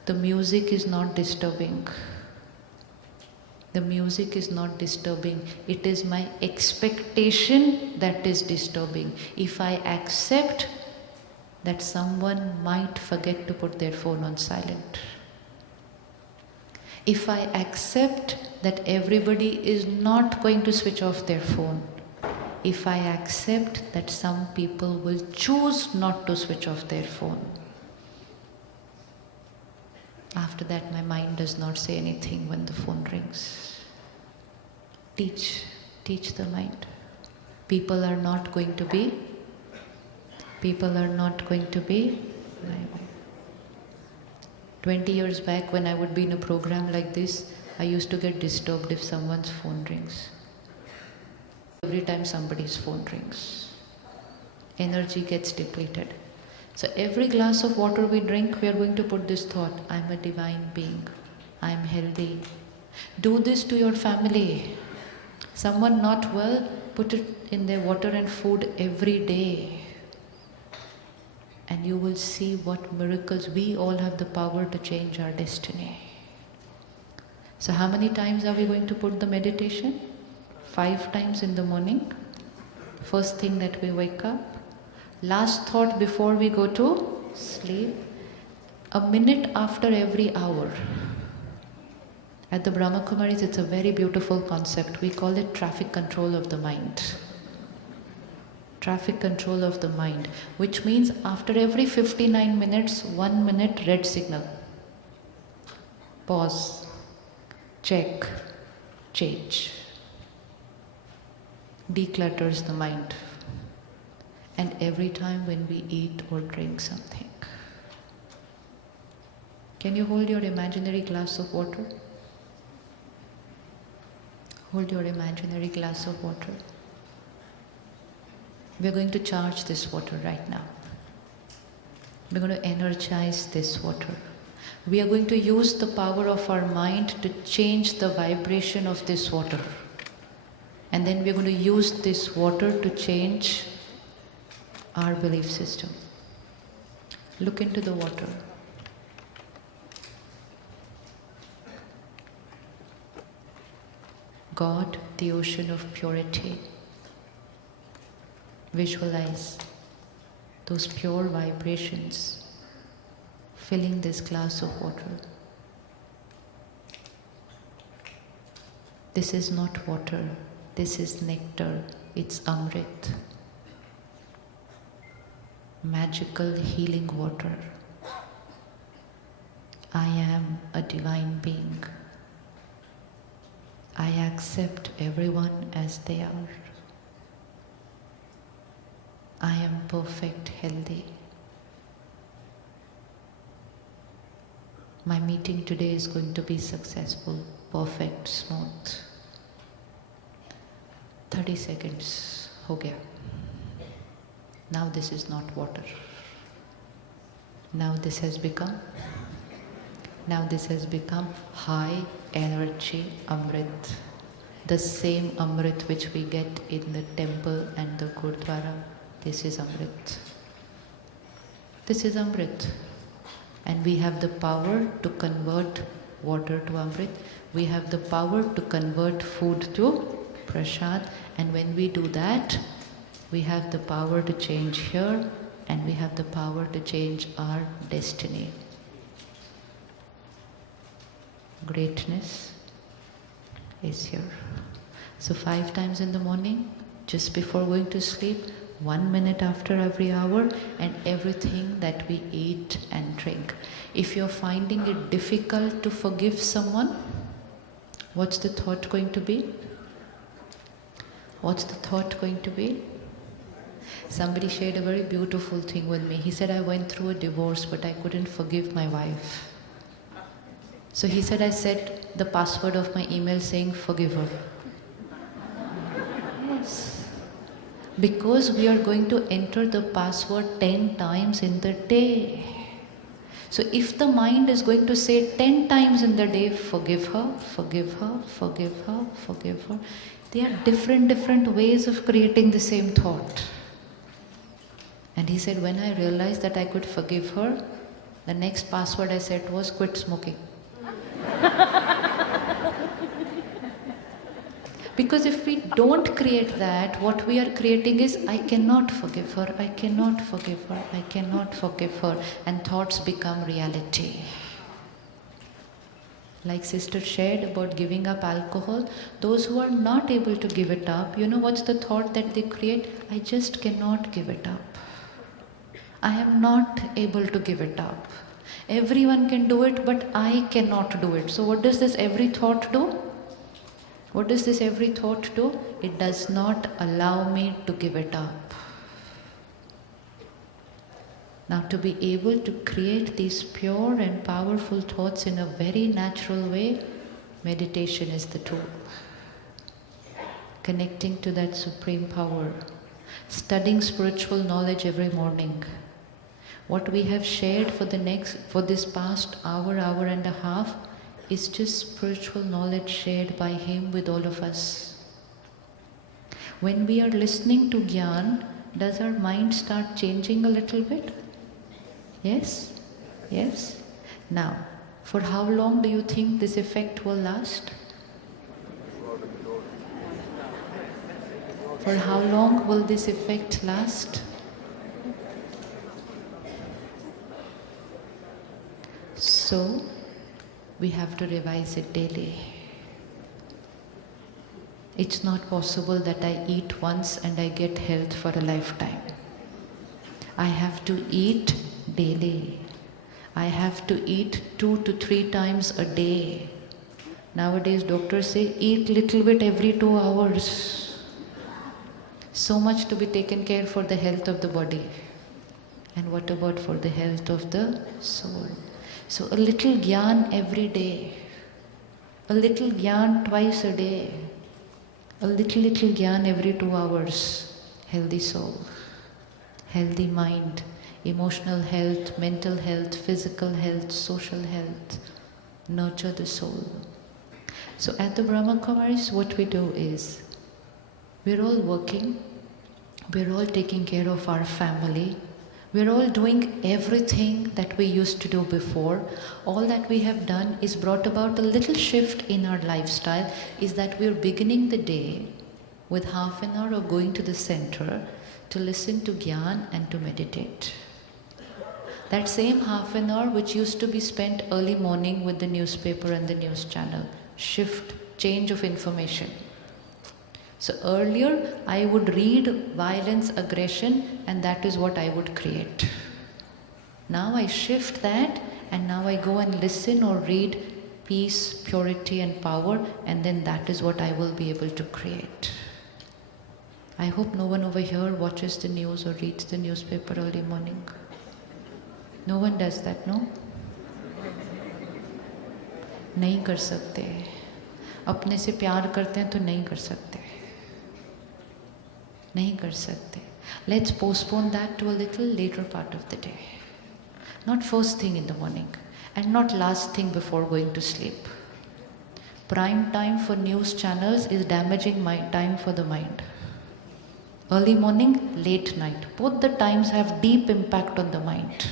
The music is not disturbing. The music is not disturbing. It is my expectation that is disturbing. If I accept that someone might forget to put their phone on silent, if I accept that everybody is not going to switch off their phone, if I accept that some people will choose not to switch off their phone, after that my mind does not say anything when the phone rings. Teach the mind. People are not going to be 20 years back, when I would be in a program like this, I used to get disturbed if someone's phone rings. Every time somebody's phone rings, energy gets depleted. So every glass of water we drink, we are going to put this thought, I'm a divine being, I'm healthy. Do this to your family. Someone not well, put it in their water and food every day. And you will see what miracles. We all have the power to change our destiny. So how many times are we going to put the meditation? 5 times in the morning. First thing that we wake up. Last thought before we go to sleep. A minute after every hour. At the Brahma Kumaris, it's a very beautiful concept. We call it traffic control of the mind. Traffic control of the mind, which means after every 59 minutes, 1 minute red signal. Pause, check, change. Declutters the mind. And every time when we eat or drink something. Can you hold your imaginary glass of water? Hold your imaginary glass of water. We are going to charge this water right now. We are going to energize this water. We are going to use the power of our mind to change the vibration of this water. And then we are going to use this water to change our belief system. Look into the water. God, the ocean of purity. Visualize those pure vibrations filling this glass of water. This is not water, this is nectar, it's Amrit. Magical healing water. I am a divine being. I accept everyone as they are. I am perfect, healthy. My meeting today is going to be successful, perfect, smooth. 30 seconds, ho gaya. Now this is not water. Now this has become high energy Amrit. The same Amrit which we get in the temple and the Gurdwara. This is Amrit. This is Amrit. And we have the power to convert water to Amrit. We have the power to convert food to Prasad. And when we do that, we have the power to change here, and we have the power to change our destiny. Greatness is here. So 5 times in the morning, just before going to sleep, 1 minute after every hour, and everything that we eat and drink. If you're finding it difficult to forgive someone, what's the thought going to be? What's the thought going to be? Somebody shared a very beautiful thing with me. He said, I went through a divorce, but I couldn't forgive my wife. So he said, I set the password of my email saying, forgive her. Yes. Because we are going to enter the password 10 times in the day. So if the mind is going to say 10 times in the day, forgive her, forgive her, forgive her, forgive her, they are different ways of creating the same thought. And he said, when I realized that I could forgive her, the next password I set was quit smoking. Because if we don't create that, what we are creating is, I cannot forgive her, I cannot forgive her, I cannot forgive her, and thoughts become reality. Like sister shared about giving up alcohol, those who are not able to give it up, you know what's the thought that they create? I just cannot give it up. I am not able to give it up. Everyone can do it, but I cannot do it. So what does this every thought do? What does this every thought do? It does not allow me to give it up. Now, to be able to create these pure and powerful thoughts in a very natural way, meditation is the tool. Connecting to that supreme power. Studying spiritual knowledge every morning. What we have shared for this past hour and a half is just spiritual knowledge shared by him with all of us. When we are listening to Gyan, does our mind start changing a little bit? Yes? Yes? Now, for how long do you think this effect will last? For how long will this effect last? So, we have to revise it daily. It's not possible that I eat once and I get health for a lifetime. I have to eat daily. I have to eat 2 to 3 times a day. Nowadays doctors say eat little bit every 2 hours. So much to be taken care for the health of the body. And what about for the health of the soul? So a little Gyan every day, a little Gyan twice a day, a little Gyan every 2 hours. Healthy soul, healthy mind, emotional health, mental health, physical health, social health. Nurture the soul. So at the Brahma Kumaris, what we do is, we're all working, we're all taking care of our family, we're all doing everything that we used to do before. All that we have done is brought about a little shift in our lifestyle, is that we're beginning the day with half an hour of going to the center to listen to Gyan and to meditate. That same half an hour which used to be spent early morning with the newspaper and the news channel. Shift, change of information. So earlier I would read violence, aggression, and that is what I would create. Now I shift that, and now I go and listen or read peace, purity and power, and then that is what I will be able to create. I hope no one over here watches the news or reads the newspaper early morning. No one does that, no? नहीं कर सकते. अपने से प्यार करते हैं तो नहीं कर सकते. नहीं कर सकते. Let's postpone that to a little later part of the day. Not first thing in the morning and not last thing before going to sleep. Prime time for news channels is damaging my time for the mind. Early morning, late night. Both the times have deep impact on the mind.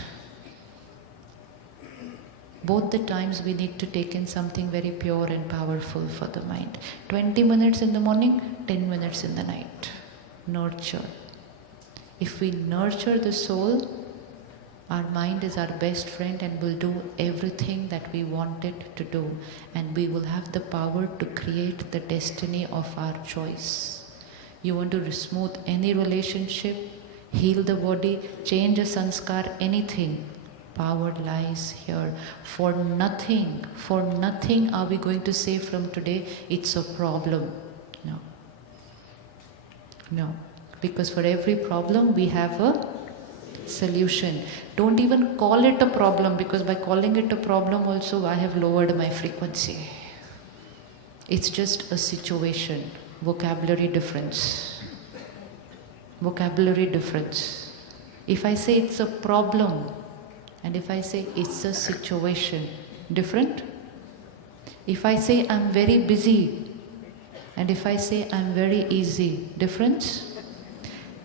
Both the times we need to take in something very pure and powerful for the mind. 20 minutes in the morning, 10 minutes in the night. Nurture. If we nurture the soul, our mind is our best friend and will do everything that we want it to do. And we will have the power to create the destiny of our choice. You want to smooth any relationship, heal the body, change a sanskar, anything. Power lies here. For nothing are we going to say from today, it's a problem. No. No. Because for every problem we have a solution. Don't even call it a problem, because by calling it a problem also I have lowered my frequency. It's just a situation, vocabulary difference. vocabulary difference. If I say it's a problem, and if I say it's a situation, different? If I say I'm very busy, and if I say I'm very easy, difference?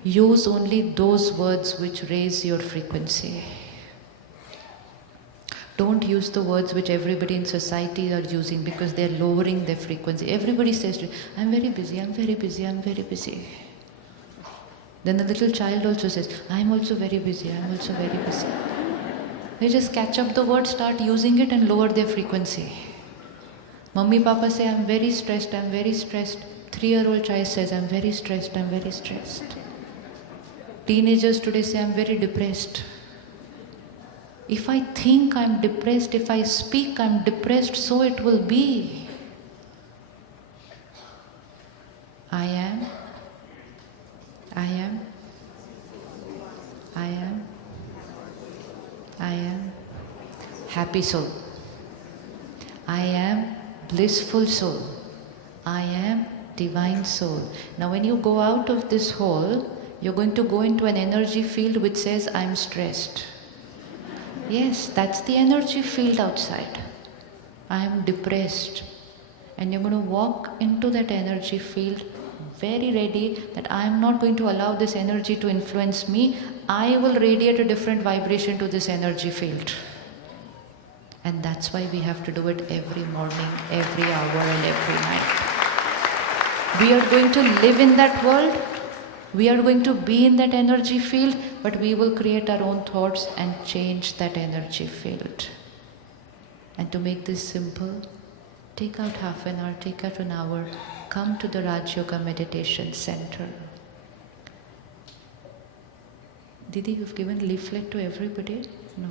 Use only those words which raise your frequency. Don't use the words which everybody in society are using because they're lowering their frequency. Everybody says, I'm very busy, I'm very busy, I'm very busy. Then the little child also says, I'm also very busy, I'm also very busy. They just catch up the word, start using it and lower their frequency. Mummy, Papa say, I'm very stressed, I'm very stressed. 3-year-old child says, I'm very stressed, I'm very stressed. Teenagers today say, I'm very depressed. If I think I'm depressed, if I speak I'm depressed, so it will be. I am. I am. I am. I am happy soul. I am blissful soul. I am divine soul. Now when you go out of this hall, you're going to go into an energy field which says, I'm stressed. Yes, that's the energy field outside. I am depressed. And you're going to walk into that energy field very ready that I am not going to allow this energy to influence me. I will radiate a different vibration to this energy field. And that's why we have to do it every morning, every hour and every night. We are going to live in that world. We are going to be in that energy field, but we will create our own thoughts and change that energy field. And to make this simple, take out half an hour, take out an hour, come to the Raj Yoga Meditation Center. Didi, you've given leaflet to everybody? No.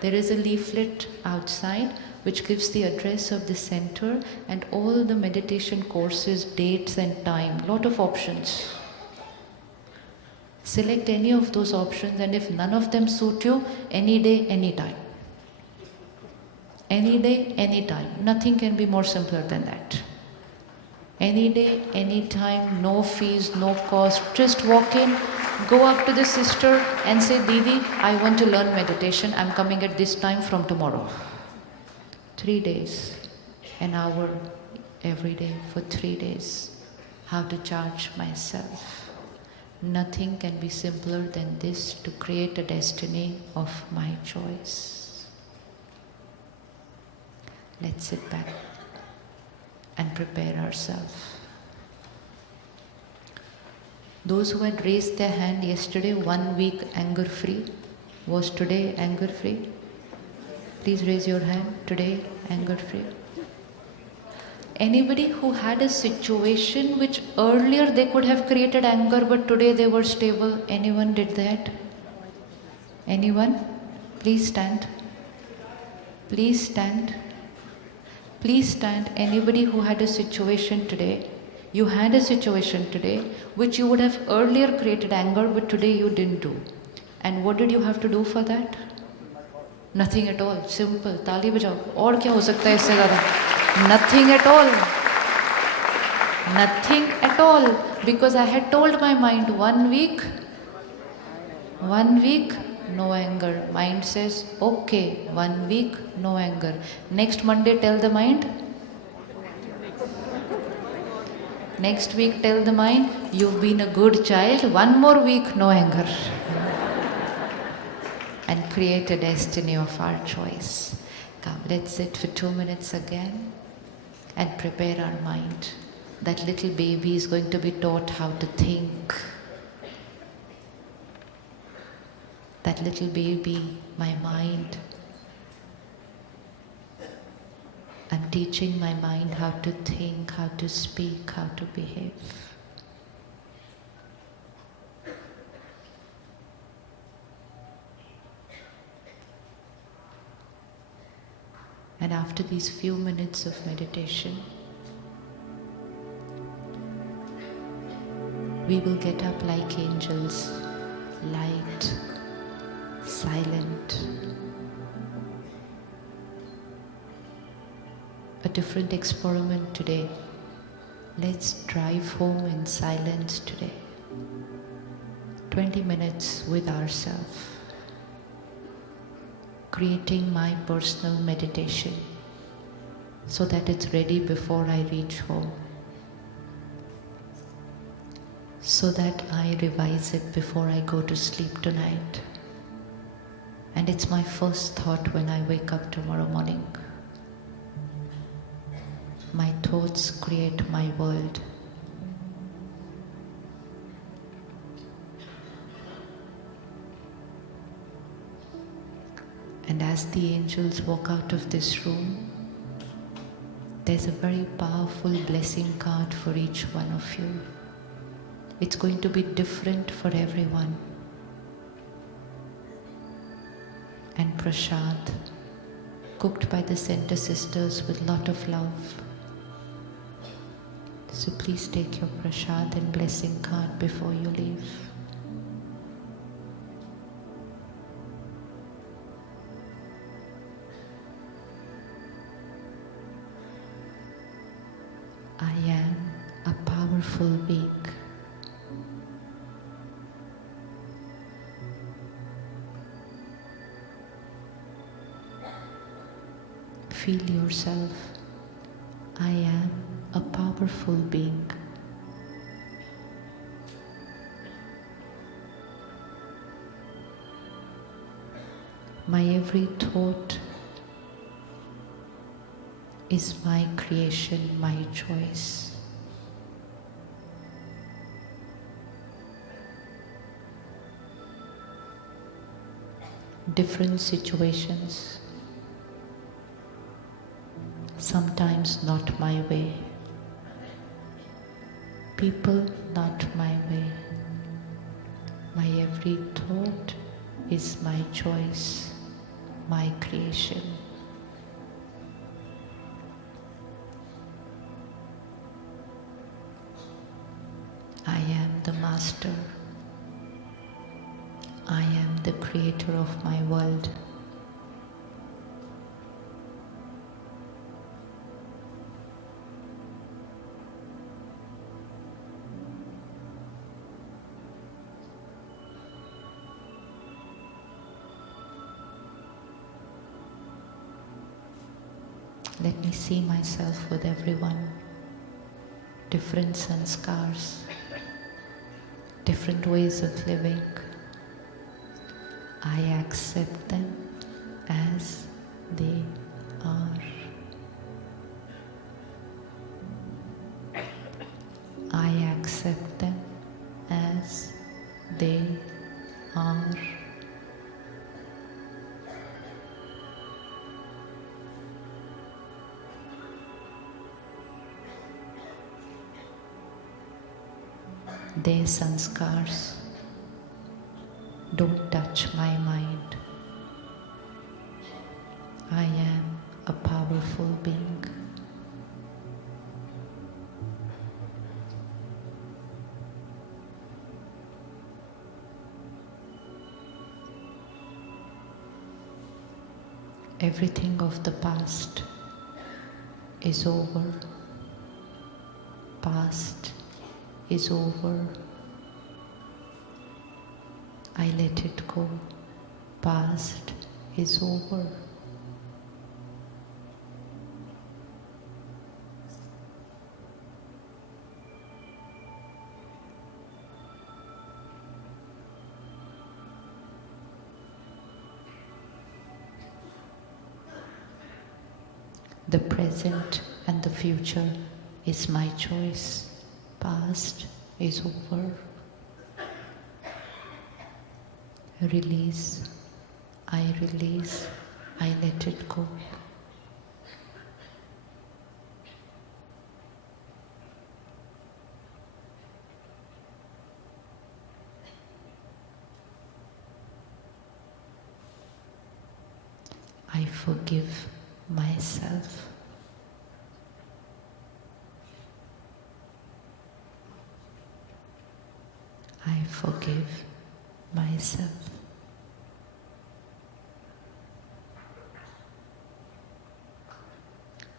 There is a leaflet outside which gives the address of the center and all the meditation courses, dates and time, lot of options. Select any of those options, and if none of them suit you, any day, any time. Any day, any time. Nothing can be more simpler than that. Any day, any time, no fees, no cost. Just walk in, go up to the sister and say, Didi, I want to learn meditation. I'm coming at this time from tomorrow. 3 days, an hour every day for 3 days. How to charge myself. Nothing can be simpler than this to create a destiny of my choice. Let's sit back and prepare ourselves. Those who had raised their hand yesterday, 1 week anger-free, was today anger-free? Please raise your hand. Today, anger-free. Anybody who had a situation which earlier they could have created anger, but today they were stable? Anyone did that? Anyone? Please stand. Please stand. Please stand. Anybody who had a situation today, you had a situation today which you would have earlier created anger, but today you didn't do. And what did you have to do for that? Nothing at all. Simple. ताली बजाओ. और क्या हो सकता है इससे ज़्यादा? Nothing at all. Nothing at all. Because I had told my mind 1 week, no anger. Mind says, okay, 1 week, no anger. Next Monday, tell the mind. Next week, tell the mind, you've been a good child. 1 more week, no anger. And create a destiny of our choice. Come, let's sit for 2 minutes again and prepare our mind. That little baby is going to be taught how to think. That little baby, my mind. I'm teaching my mind how to think, how to speak, how to behave. And after these few minutes of meditation, we will get up like angels, light, silent. A different experiment today. Let's drive home in silence today. 20 minutes with ourselves, creating my personal meditation so that it's ready before I reach home, so that I revise it before I go to sleep tonight. And it's my first thought when I wake up tomorrow morning. My thoughts create my world. And as the angels walk out of this room, there's a very powerful blessing card for each one of you. It's going to be different for everyone. And prasad, cooked by the Center Sisters with lot of love. So please take your prasad and blessing card before you leave. I am a powerful being. Feel yourself. I am a powerful being. My every thought is my creation, my choice. Different situations, sometimes not my way. People, not my way. My every thought is my choice, my creation. I am the master. I am the creator of my world. Let me see myself with everyone. Different sanskars, different ways of living. I accept them as they are. I accept them as they are. Their sanskars don't touch my mind. I am a powerful being. Everything of the past is over. Past is over. I let it go. Past is over. The present and the future is my choice. Past is over. Release. I release. I let it go. I forgive myself. I forgive myself.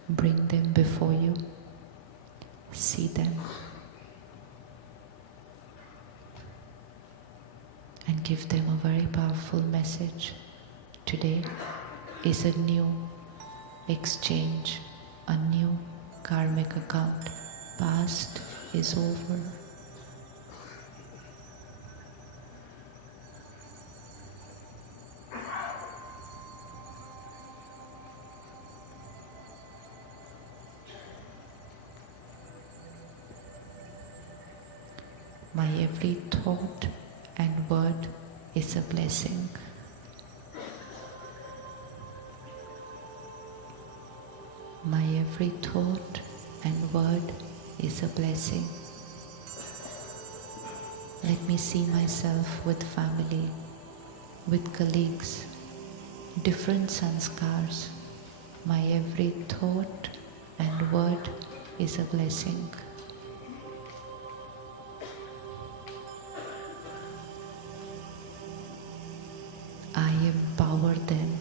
Bring them before you. See them. give them a very powerful message. Today is a new exchange, a new karmic account. Past is over. My every thought and word is a blessing. My every thought and word is a blessing. Let me see myself with family, with colleagues, different sanskars. My every thought and word is a blessing. I empower them.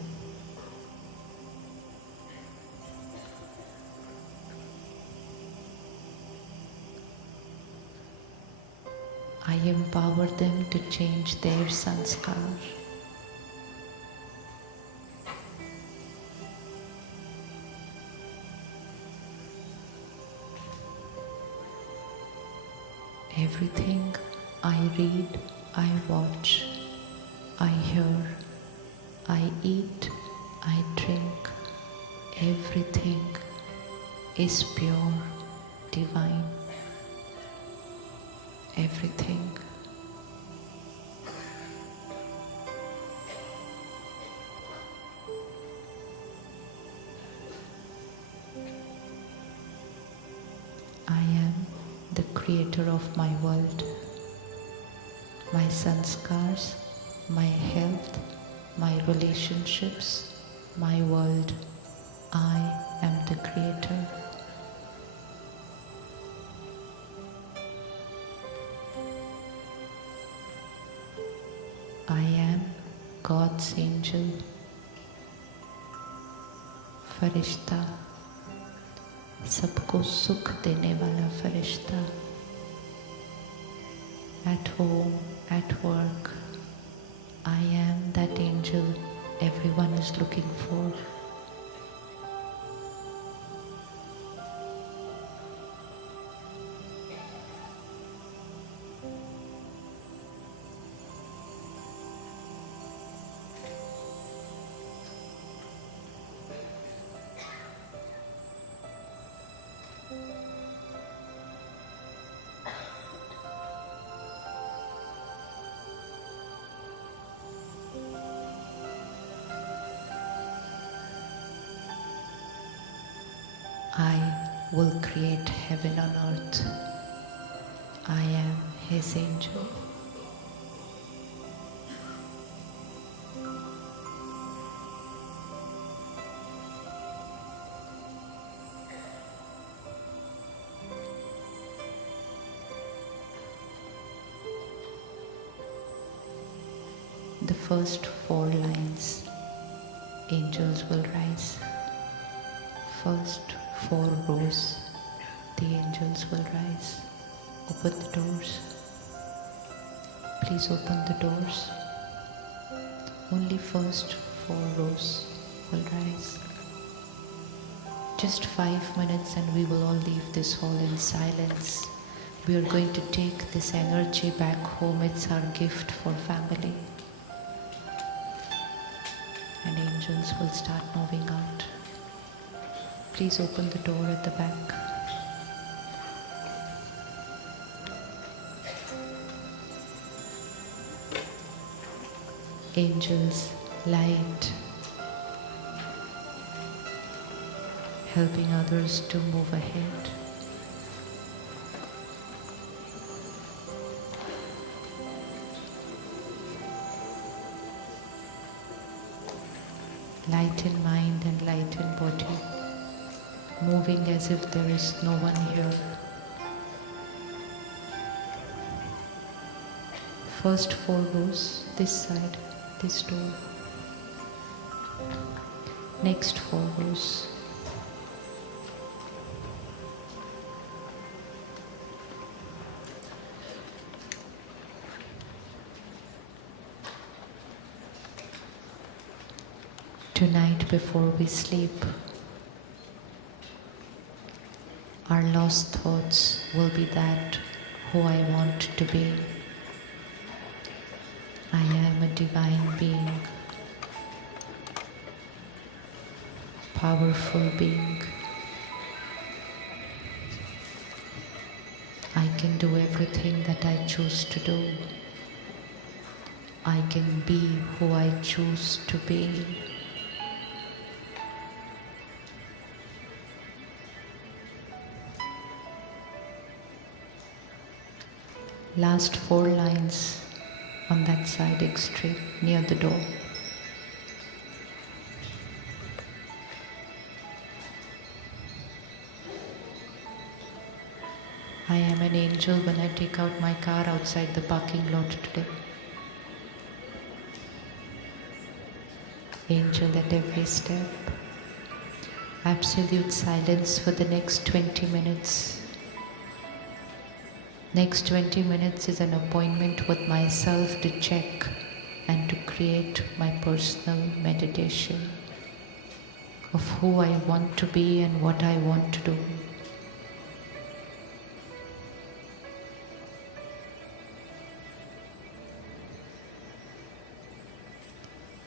I empower them to change their sanskar. Everything I read, I watch, I hear, I eat, I drink, everything is pure, divine. Everything. I am the creator of my world. My sanskars, my health, my relationships, my world. I am the creator. I am God's angel, फरिश्ता, सबको सुख देने वाला फरिश्ता. At home, at work, I am that angel everyone is looking for. I will create heaven on earth. I am His angel. The first 4 lines, angels will rise. First 4 rows, the angels will rise. Open the doors. Please open the doors. Only first 4 rows will rise. Just 5 minutes and we will all leave this hall in silence. We are going to take this energy back home. It's our gift for family. And angels will start moving out. Please open the door at the back. Angels, light, helping others to move ahead. Light in mind and light in body, moving as if there is no one here. First 4 rows, this side, this door. Next 4 rows. Tonight, before we sleep, our lost thoughts will be that who I want to be. I am a divine being, powerful being. I can do everything that I choose to do. I can be who I choose to be. Last 4 lines on that side extreme near the door. I am an angel when I take out my car outside the parking lot today. Angel at every step. Absolute silence for the next 20 minutes. Next 20 minutes is an appointment with myself to check and to create my personal meditation of who I want to be and what I want to do.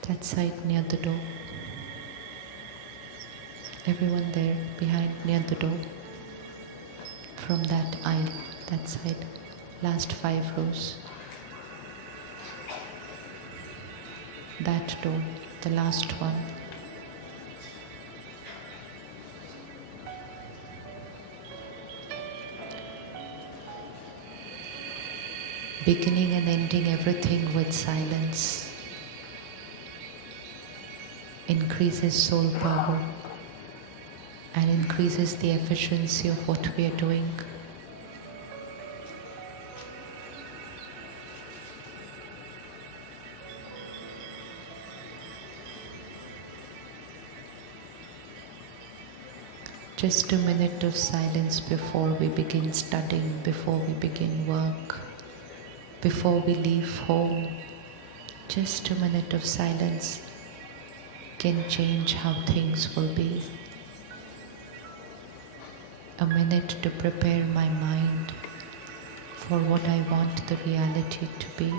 That side near the door. Everyone there behind near the door. From that aisle, that side, last 5 rows. That door, the last one. Beginning and ending everything with silence increases soul power and increases the efficiency of what we are doing. Just a minute of silence before we begin studying, before we begin work, before we leave home. Just a minute of silence can change how things will be. A minute to prepare my mind for what I want the reality to be.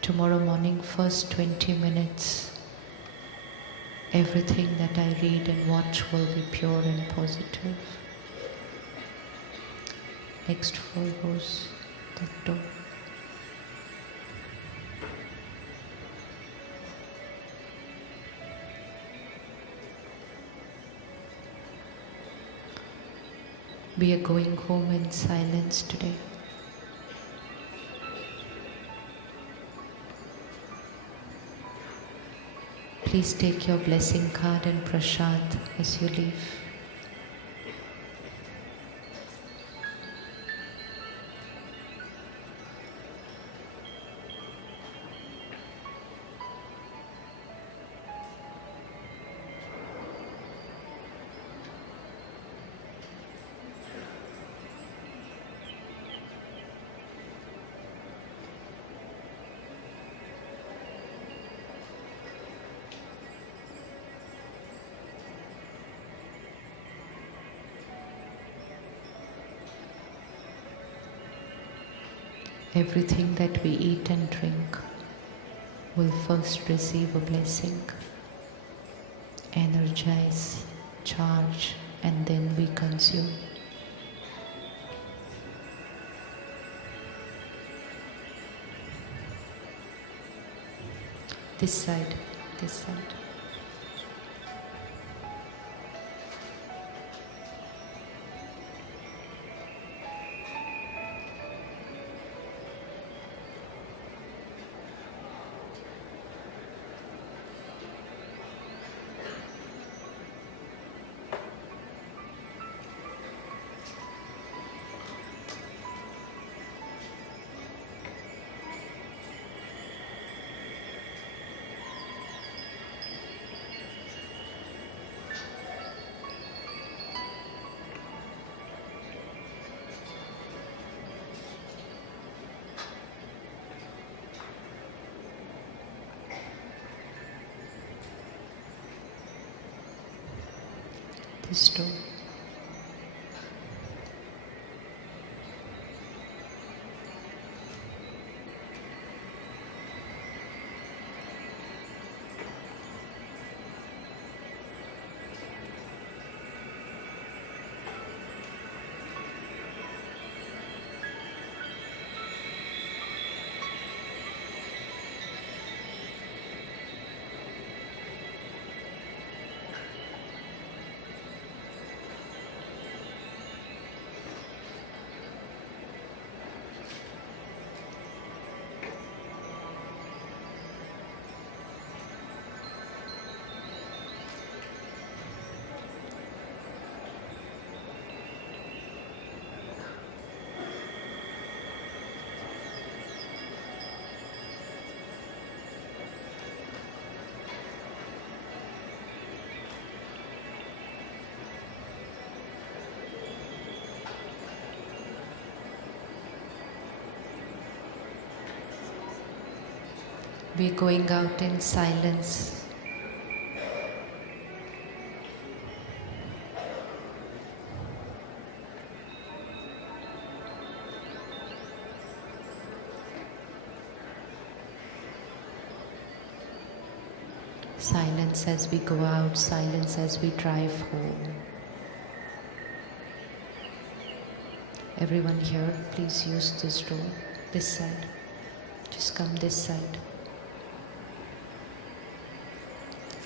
Tomorrow morning, first 20 minutes, everything that I read and watch will be pure and positive. Next 4 rows, that door. We are going home in silence today. Please take your blessing card and prasad as you leave. Everything that we eat and drink will first receive a blessing, energize, charge, and then we consume. This side, this side. this door. We're going out in silence. Silence as we go out, silence as we drive home. Everyone here, please use this door, this side. Just come this side.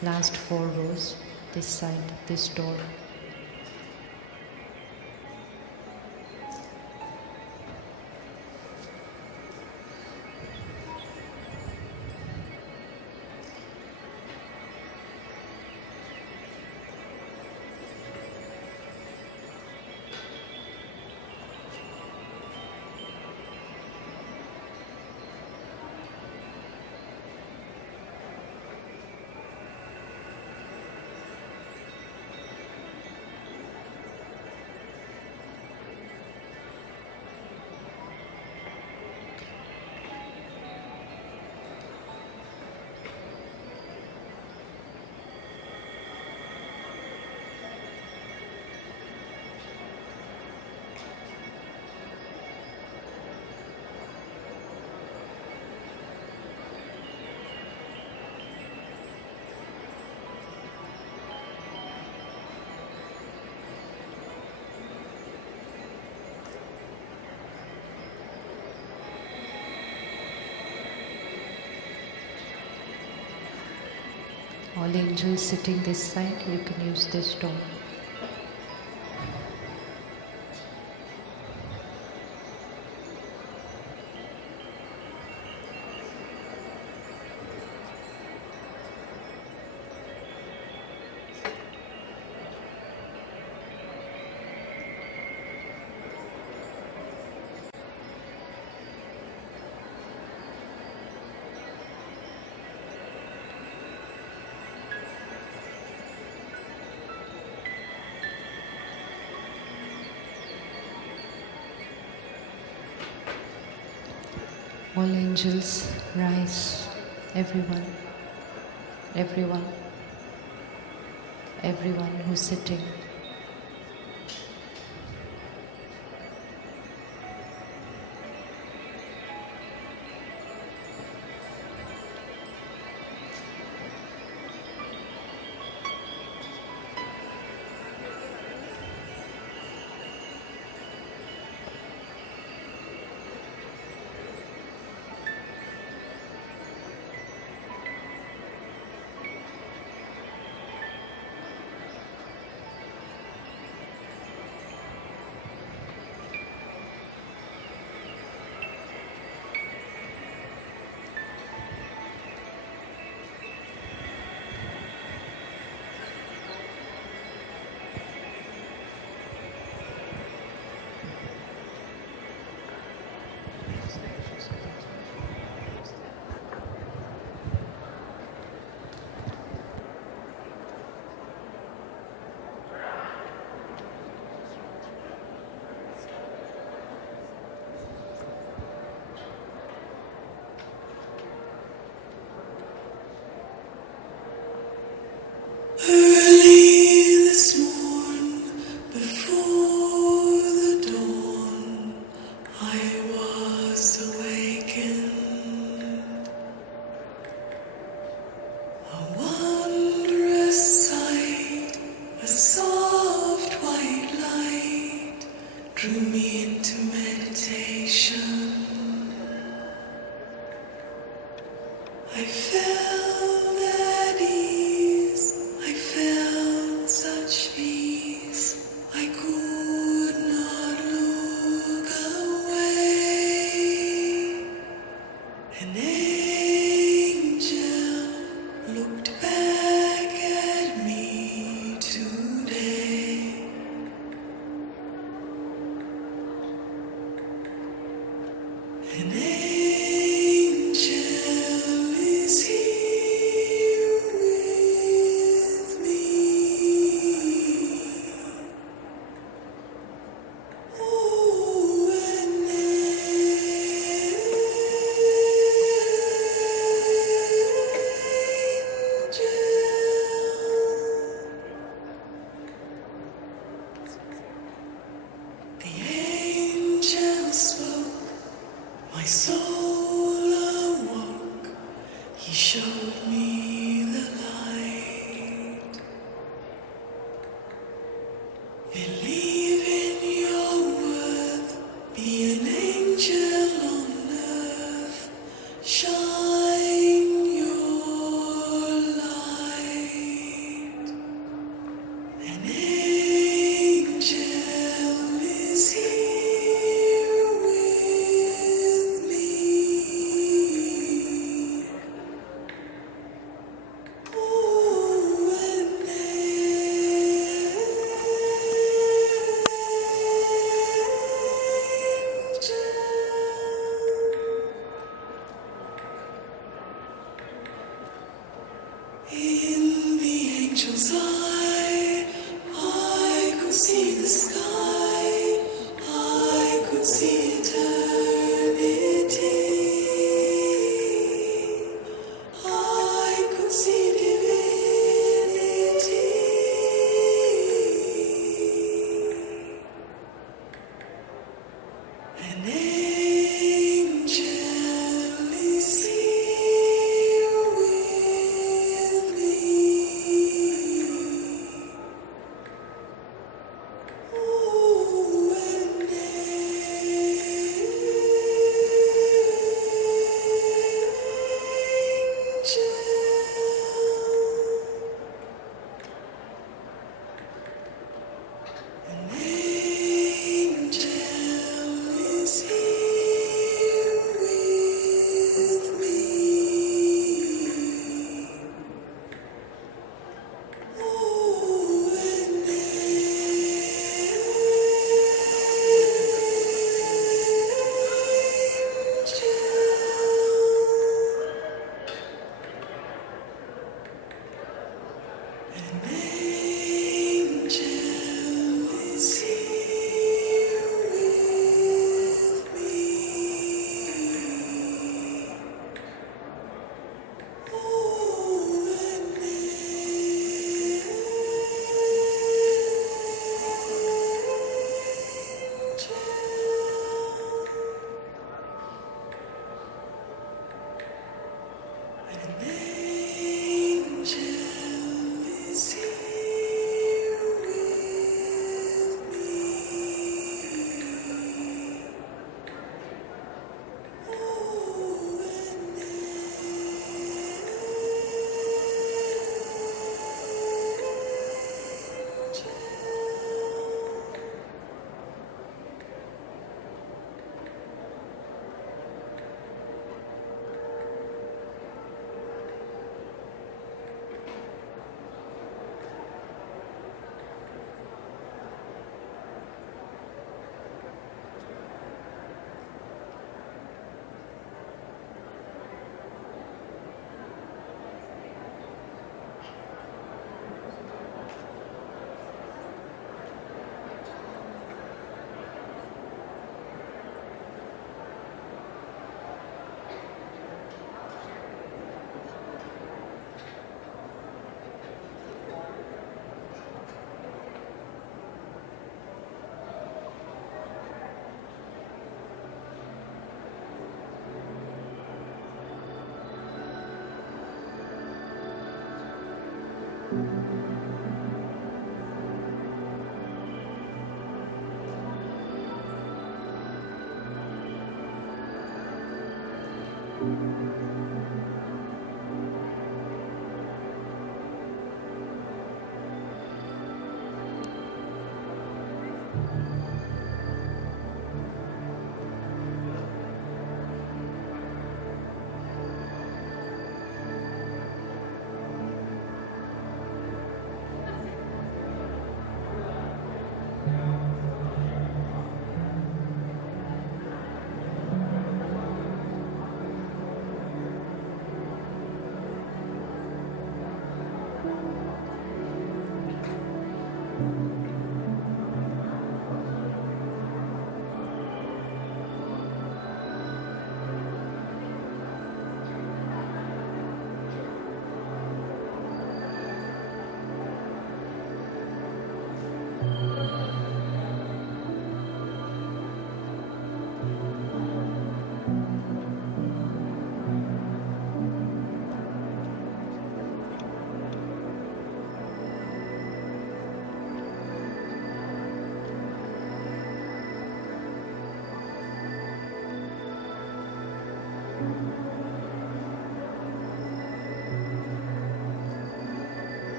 Last 4 rows, this side, this door. All angels sitting this side, you can use this door. All angels rise, everyone, everyone, everyone who's sitting. I felt at ease, I felt such peace, I could not look away. An angel looked back at me today. An angel is here with me. Oh, an angel. The angel spoke. My soul awoke, he showed me the light. Believe in your worth, be an angel on earth, shine your light. An angel is here with me. Oh, an angel. In the angel's eye, I could see the sky, I could see eternity, I could see divinity. An angel is here with me. Oh, an angel is here with me. Oh, an angel is here with me. Oh, an angel is here with me. Oh, an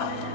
I